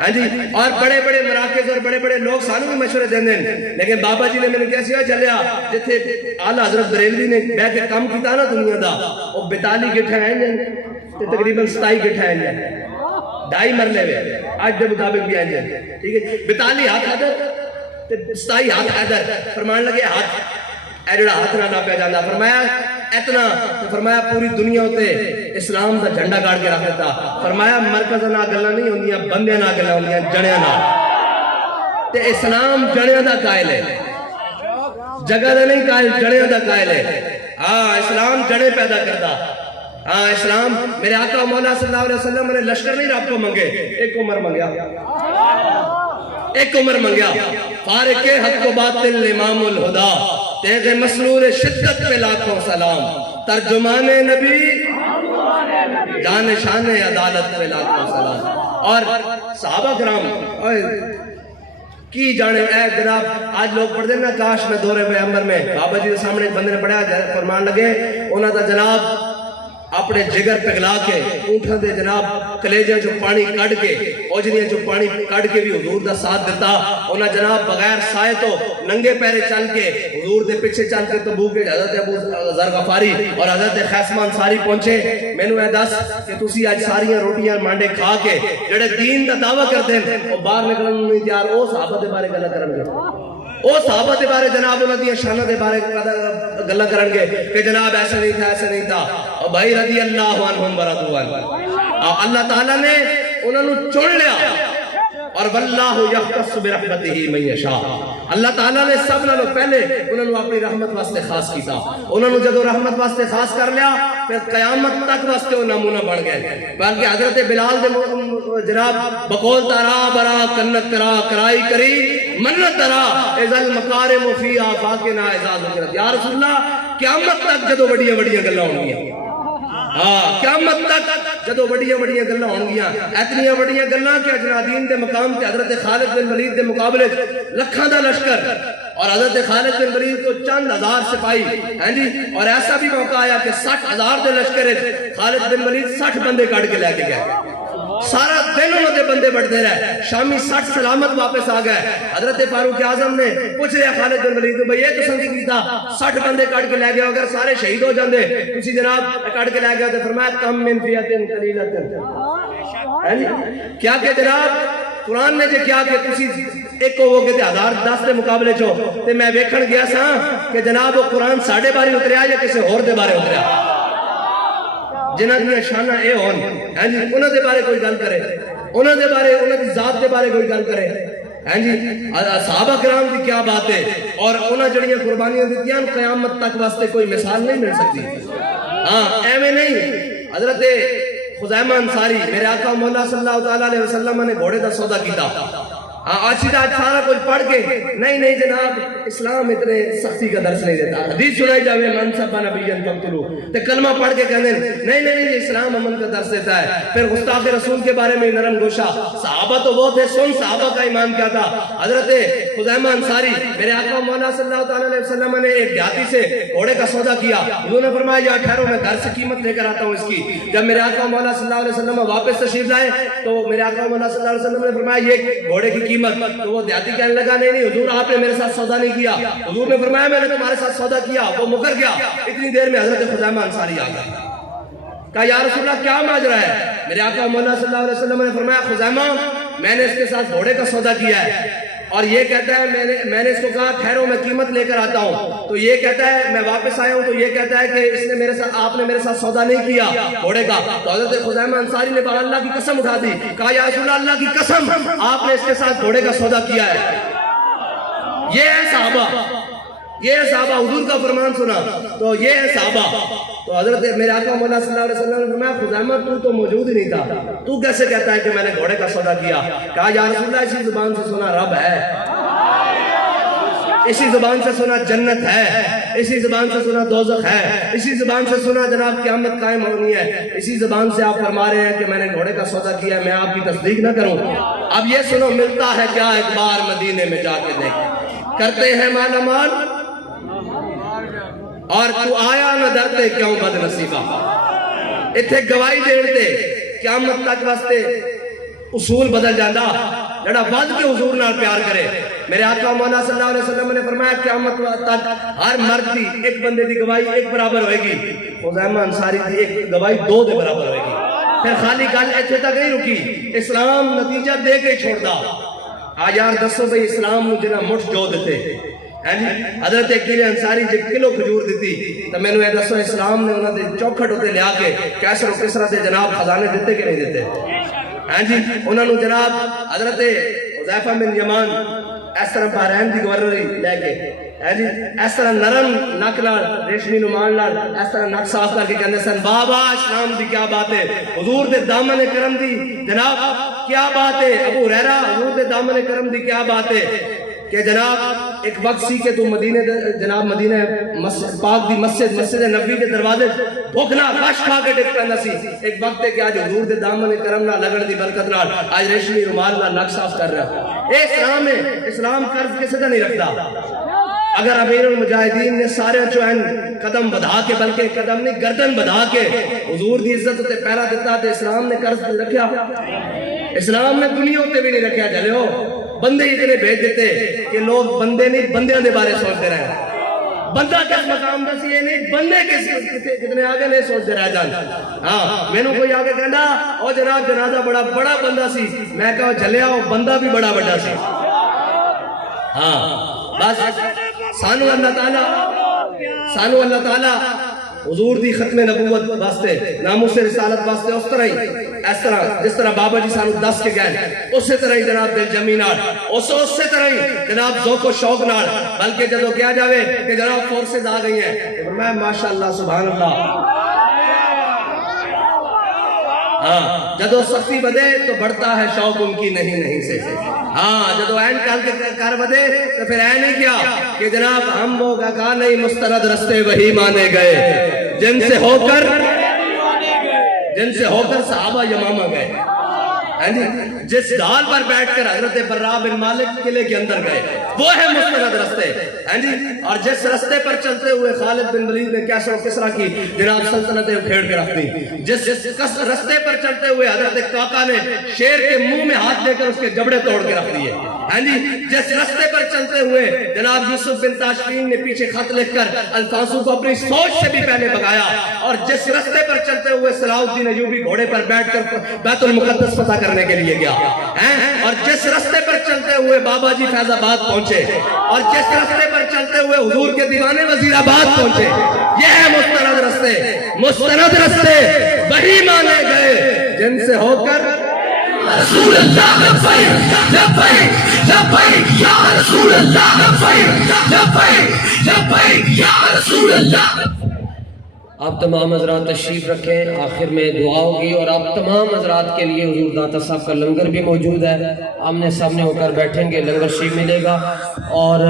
ہاں جی. اور بڑے بڑے مراکز اور بڑے بڑے لوگ سانوں بھی مشورے دیں دیں, لیکن بابا جی نے میں نے کیسی ہوا چلیا جتھے آلہ حضرت بریلوی نے بے کے کام کیتا نا دنیا دا, وہ 42 گٹھا ہیں جن تقریباً 27 گٹھا ہیں جن, 2.5 مرلے ہوئے آج دے مطابق بھی ہیں جن, ٹھیک ہے 42 ہاتھ حیدر 27 ہاتھ حیدر. فرمان لگے ہاتھ اے جڑا ہاتھ نہ ناپیا جاندہ, فرمایا اتنا, فرمایا پوری دنیا ہوتے اسلام دا جھنڈا گاڑ کے رکھ دیتا. فرمایا مرکز نہ گلہ نہیں ہوندیاں, بندے نہ گلہ ہوندیاں, جڑیاں نہ. تے اسلام جڑیاں دا قائل ہے, جگہ دا نہیں قائل, جڑیاں دا قائل ہے. ہاں اسلام جڑے پیدا کرتا. ہاں اسلام میرے آقا مولا صلی اللہ علیہ وسلم نے لشکر نہیں رب کو منگے, ایک عمر منگیا, ایک عمر منگیا. فارق حق و باطل امام الہدا, تیغ مسرور شدت پہ لاکھوں سلام, ترجمان نبی جان شان عدالت پہ لاکھوں سلام. اور صحابہ کرام کی جانے اے جناب آج لوگ پڑھ دیں نا کاش میں دورے پیغمبر میں, بابا جی سامنے ایک بندے نے پڑھا فرمان لگے انہاں دا جناب اپنے جگر پگلا کے اونٹھاں دے جناب کلیجاں جو پانی کڑ کے اوجنیاں جو پانی کڑ کے بھی حضور دا ساتھ دیتا. انہاں جناب بغیر سائے تو ننگے پیرے چل کے حضور دے پیچھے چل کے تبوک کے حضرت ابو ذر غفاری اور حضرت خیثمہ انصاری پہنچے. میں نے دس کہ تسی آج ساریاں روٹیاں مانڈے کھا کے جڑے دین دا دعویٰ کرتے ہیں وہ باہر نکلن نہیں تیار, او صحابہ دے بارے گلا کرن گے, او صحابہ دے بارے جناب انہاں دی شانہ دے بارے گلا کرن گے کہ جناب ایسا نہیں تھا ایسا نہیں تھا. اور بھائی رضی اللہ عنہم ورضوا عنہ, اللہ تعالیٰ نے انہوں نے چن لیا. اور واللہ یختص برحمتہ من یشاء, اللہ تعالیٰ نے سب نالوں پہلے انہوں نے اپنی رحمت واسطے خاص کیتا. انہوں نے جدو رحمت واسطے خاص کر لیا پھر قیامت تک واسطے وہ نمونہ بڑھ گئے. بلکہ حضرت بلال دے جناب بقول تارا برا کنت کرا کرائی کری منت ترا اذا المکارم فی آفاقنا اذا ذکرت. یا رسول اللہ قیامت تک جدو بڑیاں بڑیاں گلاں ہوں گیا, ہاں قیامت تک جدو بڑیاں بڑیاں گلاں ہوں گیا, اتنیاں بڑیاں گلاں کہ اجنادین دے مقام تے حضرت خالد بن ولید دے مقابلے لکھاں دا لشکر اور حضرت خالد بن ولید کو چند ہزار سپاہی ہیں جی، اور ایسا بھی موقع آیا کہ 60,000 دے لشکر خالد بن ولید 60 بندے کٹ کے لے کے گئے، سارا دن انہوں نے بندے بڑھتے رہے، شامی 60 سلامت واپس آ گئے۔ حضرت فاروق اعظم نے پوچھ لیا خالد بن ولید بھئی یہ تو سنگی کیتا 60 بندے کٹ کے لے گئے، اگر سارے شہید ہو جاندے تسی جناب کٹ کے لے گئے، تو فرمایا کم من فیۃ قلیلۃ، کیا کہ جناب قرآن نے جو کیا کہ تسی ایک ہو گئے 1010 دے مقابلے چو، تے میں ویکھن گیا سا کہ جناب وہ قرآن ساڑھے بارے اتریا یا کسی اور دے بارے اتریا، جنہاں دیا شانہ اے ہون ہیں جی، انہوں دے بارے کوئی گل کرے، انہوں دے بارے انہوں دی ذات دے بارے کوئی گل کرے ہیں جی، صحابہ کرام دی کیا بات ہے، اور انہوں جڑیاں قربانیاں دیتیاں قیامت تک واسطے کوئی مثال نہیں مل سکتی۔ ہاں ایویں نہیں، حضرت خزیمہ انصاری میرے آقا مولا صلی اللہ علیہ وسلم نے گھوڑے دا سودا کیتا، آج سارا کچھ پڑھ کے نہیں جناب اسلام اتنے سختی کا درس نہیں دیتا، حدیث سنائی جاوے من سبا نبیًا فاقتلوہ، تے کلمہ پڑھ کے کہنے نہیں اسلام امن کا درس دیتا ہے۔ پھر گستاخ رسول کے بارے میں نرم گوشا، صحابہ تو وہ تھے، سن صحابہ کا ایمان کیا تھا۔ حضرت خزیمہ انصاری میرے آقا مولا صلی اللہ علیہ وسلم نے ایک دیہاتی سے گھوڑے کا سودا کیا، حضور نے فرمایا یا ٹھہرو میں گھر سے قیمت لے کر آتا ہوں اس کی۔ جب میرے آقا مولا صلی اللہ علیہ وسلم واپس تشریف لائے تو میرے آقا مولا صلی اللہ علیہ وسلم نے فرمایا یہ گھوڑے کی قیمت، تو وہ دیہاتی کہنے لگا نہیں حضور آپ نے میرے ساتھ سودا نہیں کیا، حضور نے فرمایا میں نے تمہارے ساتھ سودا کیا، وہ مکر گیا۔ اتنی دیر میں حضرت خزیمہ انصاری آ گیا، کہا یا رسول اللہ کیا ماجرا ہے؟ میرے آقا مولا صلی اللہ علیہ وسلم نے فرمایا خزیمہ میں نے اس کے ساتھ گھوڑے کا سودا کیا ہے، اور یہ کہتا ہے میں نے اس کو کہا ٹھہرو میں قیمت لے کر آتا ہوں، تو یہ کہتا ہے میں واپس آیا ہوں تو یہ کہتا ہے کہ اس نے میرے ساتھ آپ نے میرے ساتھ سودا نہیں کیا گھوڑے کا۔ تو حضرت خزیمہ انصاری نے اللہ کی قسم اٹھا دی، کہا یا رسول اللہ اللہ کی قسم آپ نے اس کے ساتھ گھوڑے کا سودا کیا ہے۔ یہ ہے صحابہ حضور کا فرمان سنا تو یہ ہے صحابہ۔ تو حضرت میرے آقا مولا صلی اللہ علیہ وسلم نے فرمایا خزیمہ تو موجود ہی نہیں تھا، تو کیسے کہتا ہے کہ میں نے گھوڑے کا سودا کیا؟ کہا یا رسول اللہ اسی زبان سے سنا رب ہے، اسی زبان سے سنا جنت ہے، اسی زبان سے سنا دوزخ ہے، اسی زبان سے سنا جناب قیامت قائم ہونی ہے، اسی زبان سے آپ فرما رہے ہیں کہ میں نے گھوڑے کا سودا کیا ہے، میں آپ کی تصدیق نہ کروں؟ اب یہ سنو ملتا ہے کیا ایک بار مدینے میں جا کے دیکھ، کرتے ہیں مالا مال اور تو آیا نہ ڈرتے کیوں بد نصیبہ، اتھے گواہی دیتے قیامت تک واسطے اصول بدل جاندہ، جڑا ود کے حضور نال پیار کرے۔ میرے آقا مولا صلی اللہ علیہ وسلم نے فرمایا قیامت تک ہر مرد کی ایک بندے دی گواہی ایک برابر ہوئے گی، خزیمہ انصاری دی ایک گواہی 2 دے برابر ہوئے گی۔ پھر خالی گل ایتھے تک نہیں رکی، اسلام نتیجہ دے کے چھوڑ دا۔ یار دسو بھئی اسلام نو جنہ مٹھ جو دیتے حضرت اکیل انصاری جب کلو کھجور دیتی تو میں نے دسو اسلام نے انہوں نے چوکھٹ ہوتے لیا کے کیسر و کسرہ سے جناب خزانے دیتے کہ نہیں دیتے؟ انہوں نے جناب حضرت حذیفہ بن یمان اس طرح بحرین دی گورنری لے کے اس طرح نرم نک لال ریشمی نمان لال اس طرح نک صاف کر کے کہنے سن بابا اسلام دی کیا بات ہے، حضور دے دامن کرم دی جناب کیا بات ہے، ابو ہریرہ حضور دے دامن کرم دی کیا بات ہے کہ جناب ایک وقت سی کہ تو مدینہ جناب مدینہ پاک دی مسجد نبی کے دروازے بھوکنا خش کھا کے ٹک پہنا سی، ایک وقت ہے کہ آج حضور دے دامن کرم نہ لگڑ دی برکت نال آج ریشمی رومال نہ نک صاف کر رہا ہے۔ اسلام ہے، اسلام قرض کسی کا نہیں رکھتا۔ اگر امیر المجاہدین نے سارے چوہن قدم بدھا کے بلکہ قدم نہیں گردن بدھا کے حضور دی عزت تے پہلا دیتا تے اسلام نے قرض رکھیا، اسلام نے دنیا تے بھی نہیں رکھیا۔ جلے ہو بندے اتنے بھیج دیتے کہ لوگ بندے نہیں بندیاں دے بارے سوچتے رہے، بندہ کس مقام دا سی یہ نہیں، بندے کتنے آگے نہیں سوچتے رہ جان۔ ہاں میں نے کوئی آگے کہنا او جناب جنازہ بڑا بندہ سی، میں کہا جلیا وہ بندہ بھی بڑا سی۔ ہاں بس سانو اللہ تعالیٰ حضور دی ختم نبوت واسطے ناموس رسالت واسطے اس طرح ہی اس طرح جس طرح بابا جی سانو دس کے گئے اسی طرح ہی جناب دل جمی نال اسی طرح ہی جناب ذوق و شوق نال، بلکہ جدو کیا جاوے کہ جناب فورسز آ گئی ہیں فرمایا ماشاءاللہ سبحان اللہ۔ ہاں جدو سختی بدے تو بڑھتا ہے شوق ان کی نہیں سے۔ ہاں جدو این کر بدے تو پھر این ہی کیا کہ جناب ہم وہ گا نہیں مستند رستے وہی مانے گئے جن سے ہو کر صحابہ یمامہ گئے۔ جس ڈھال پر بیٹھ کر حضرت برا بن مالک قلعے کے اندر گئے وہ ہے مستند رستے. اور جس رستے پر چلتے ہوئے خالد بن ولید نے کیسر و کسرا کی جناب سلطنتیں اکھیڑ کے رکھ دی. جس رستے پر چلتے ہوئے حضرت کاکا نے شیر کے منہ میں ہاتھ دے کر اس کے جبڑے توڑ کے رکھ دیے. جس رستے پر چلتے ہوئے جناب یوسف بن تاشفین نے پیچھے خط لکھ کر الفانسو کو اپنی سوچ سے بھی پہلے بھگایا. اور جس رستے پر چلتے ہوئے صلاح الدین ایوبی گھوڑے پر بیٹھ کر بیت المقدس فتح کرنے کے لیے گیا. اور جس رستے پر چلتے ہوئے بابا جی فیض آباد پہنچے اور جس رستے پر چلتے ہوئے حضور کے دیوانے وزیر آباد پہنچے. یہ ہے مستند رستے. مستند رستے وہی مانے گئے جن سے ہو کر رسول اللہ لبیک لبیک لبیک یا رسول اللہ لبیک لبیک لبیک یا رسول اللہ. آپ تمام حضرات تشریف رکھیں. آخر میں دعا ہوگی اور آپ تمام حضرات کے لیے حضور داتا صاحب کا لنگر بھی موجود ہے. آمنے سامنے ہو کر بیٹھیں گے, لنگر شریف ملے گا. اور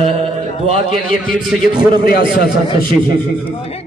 دعا کے لیے پیر سید خرم ریاض شاہ صاحب تشریف رکھیں.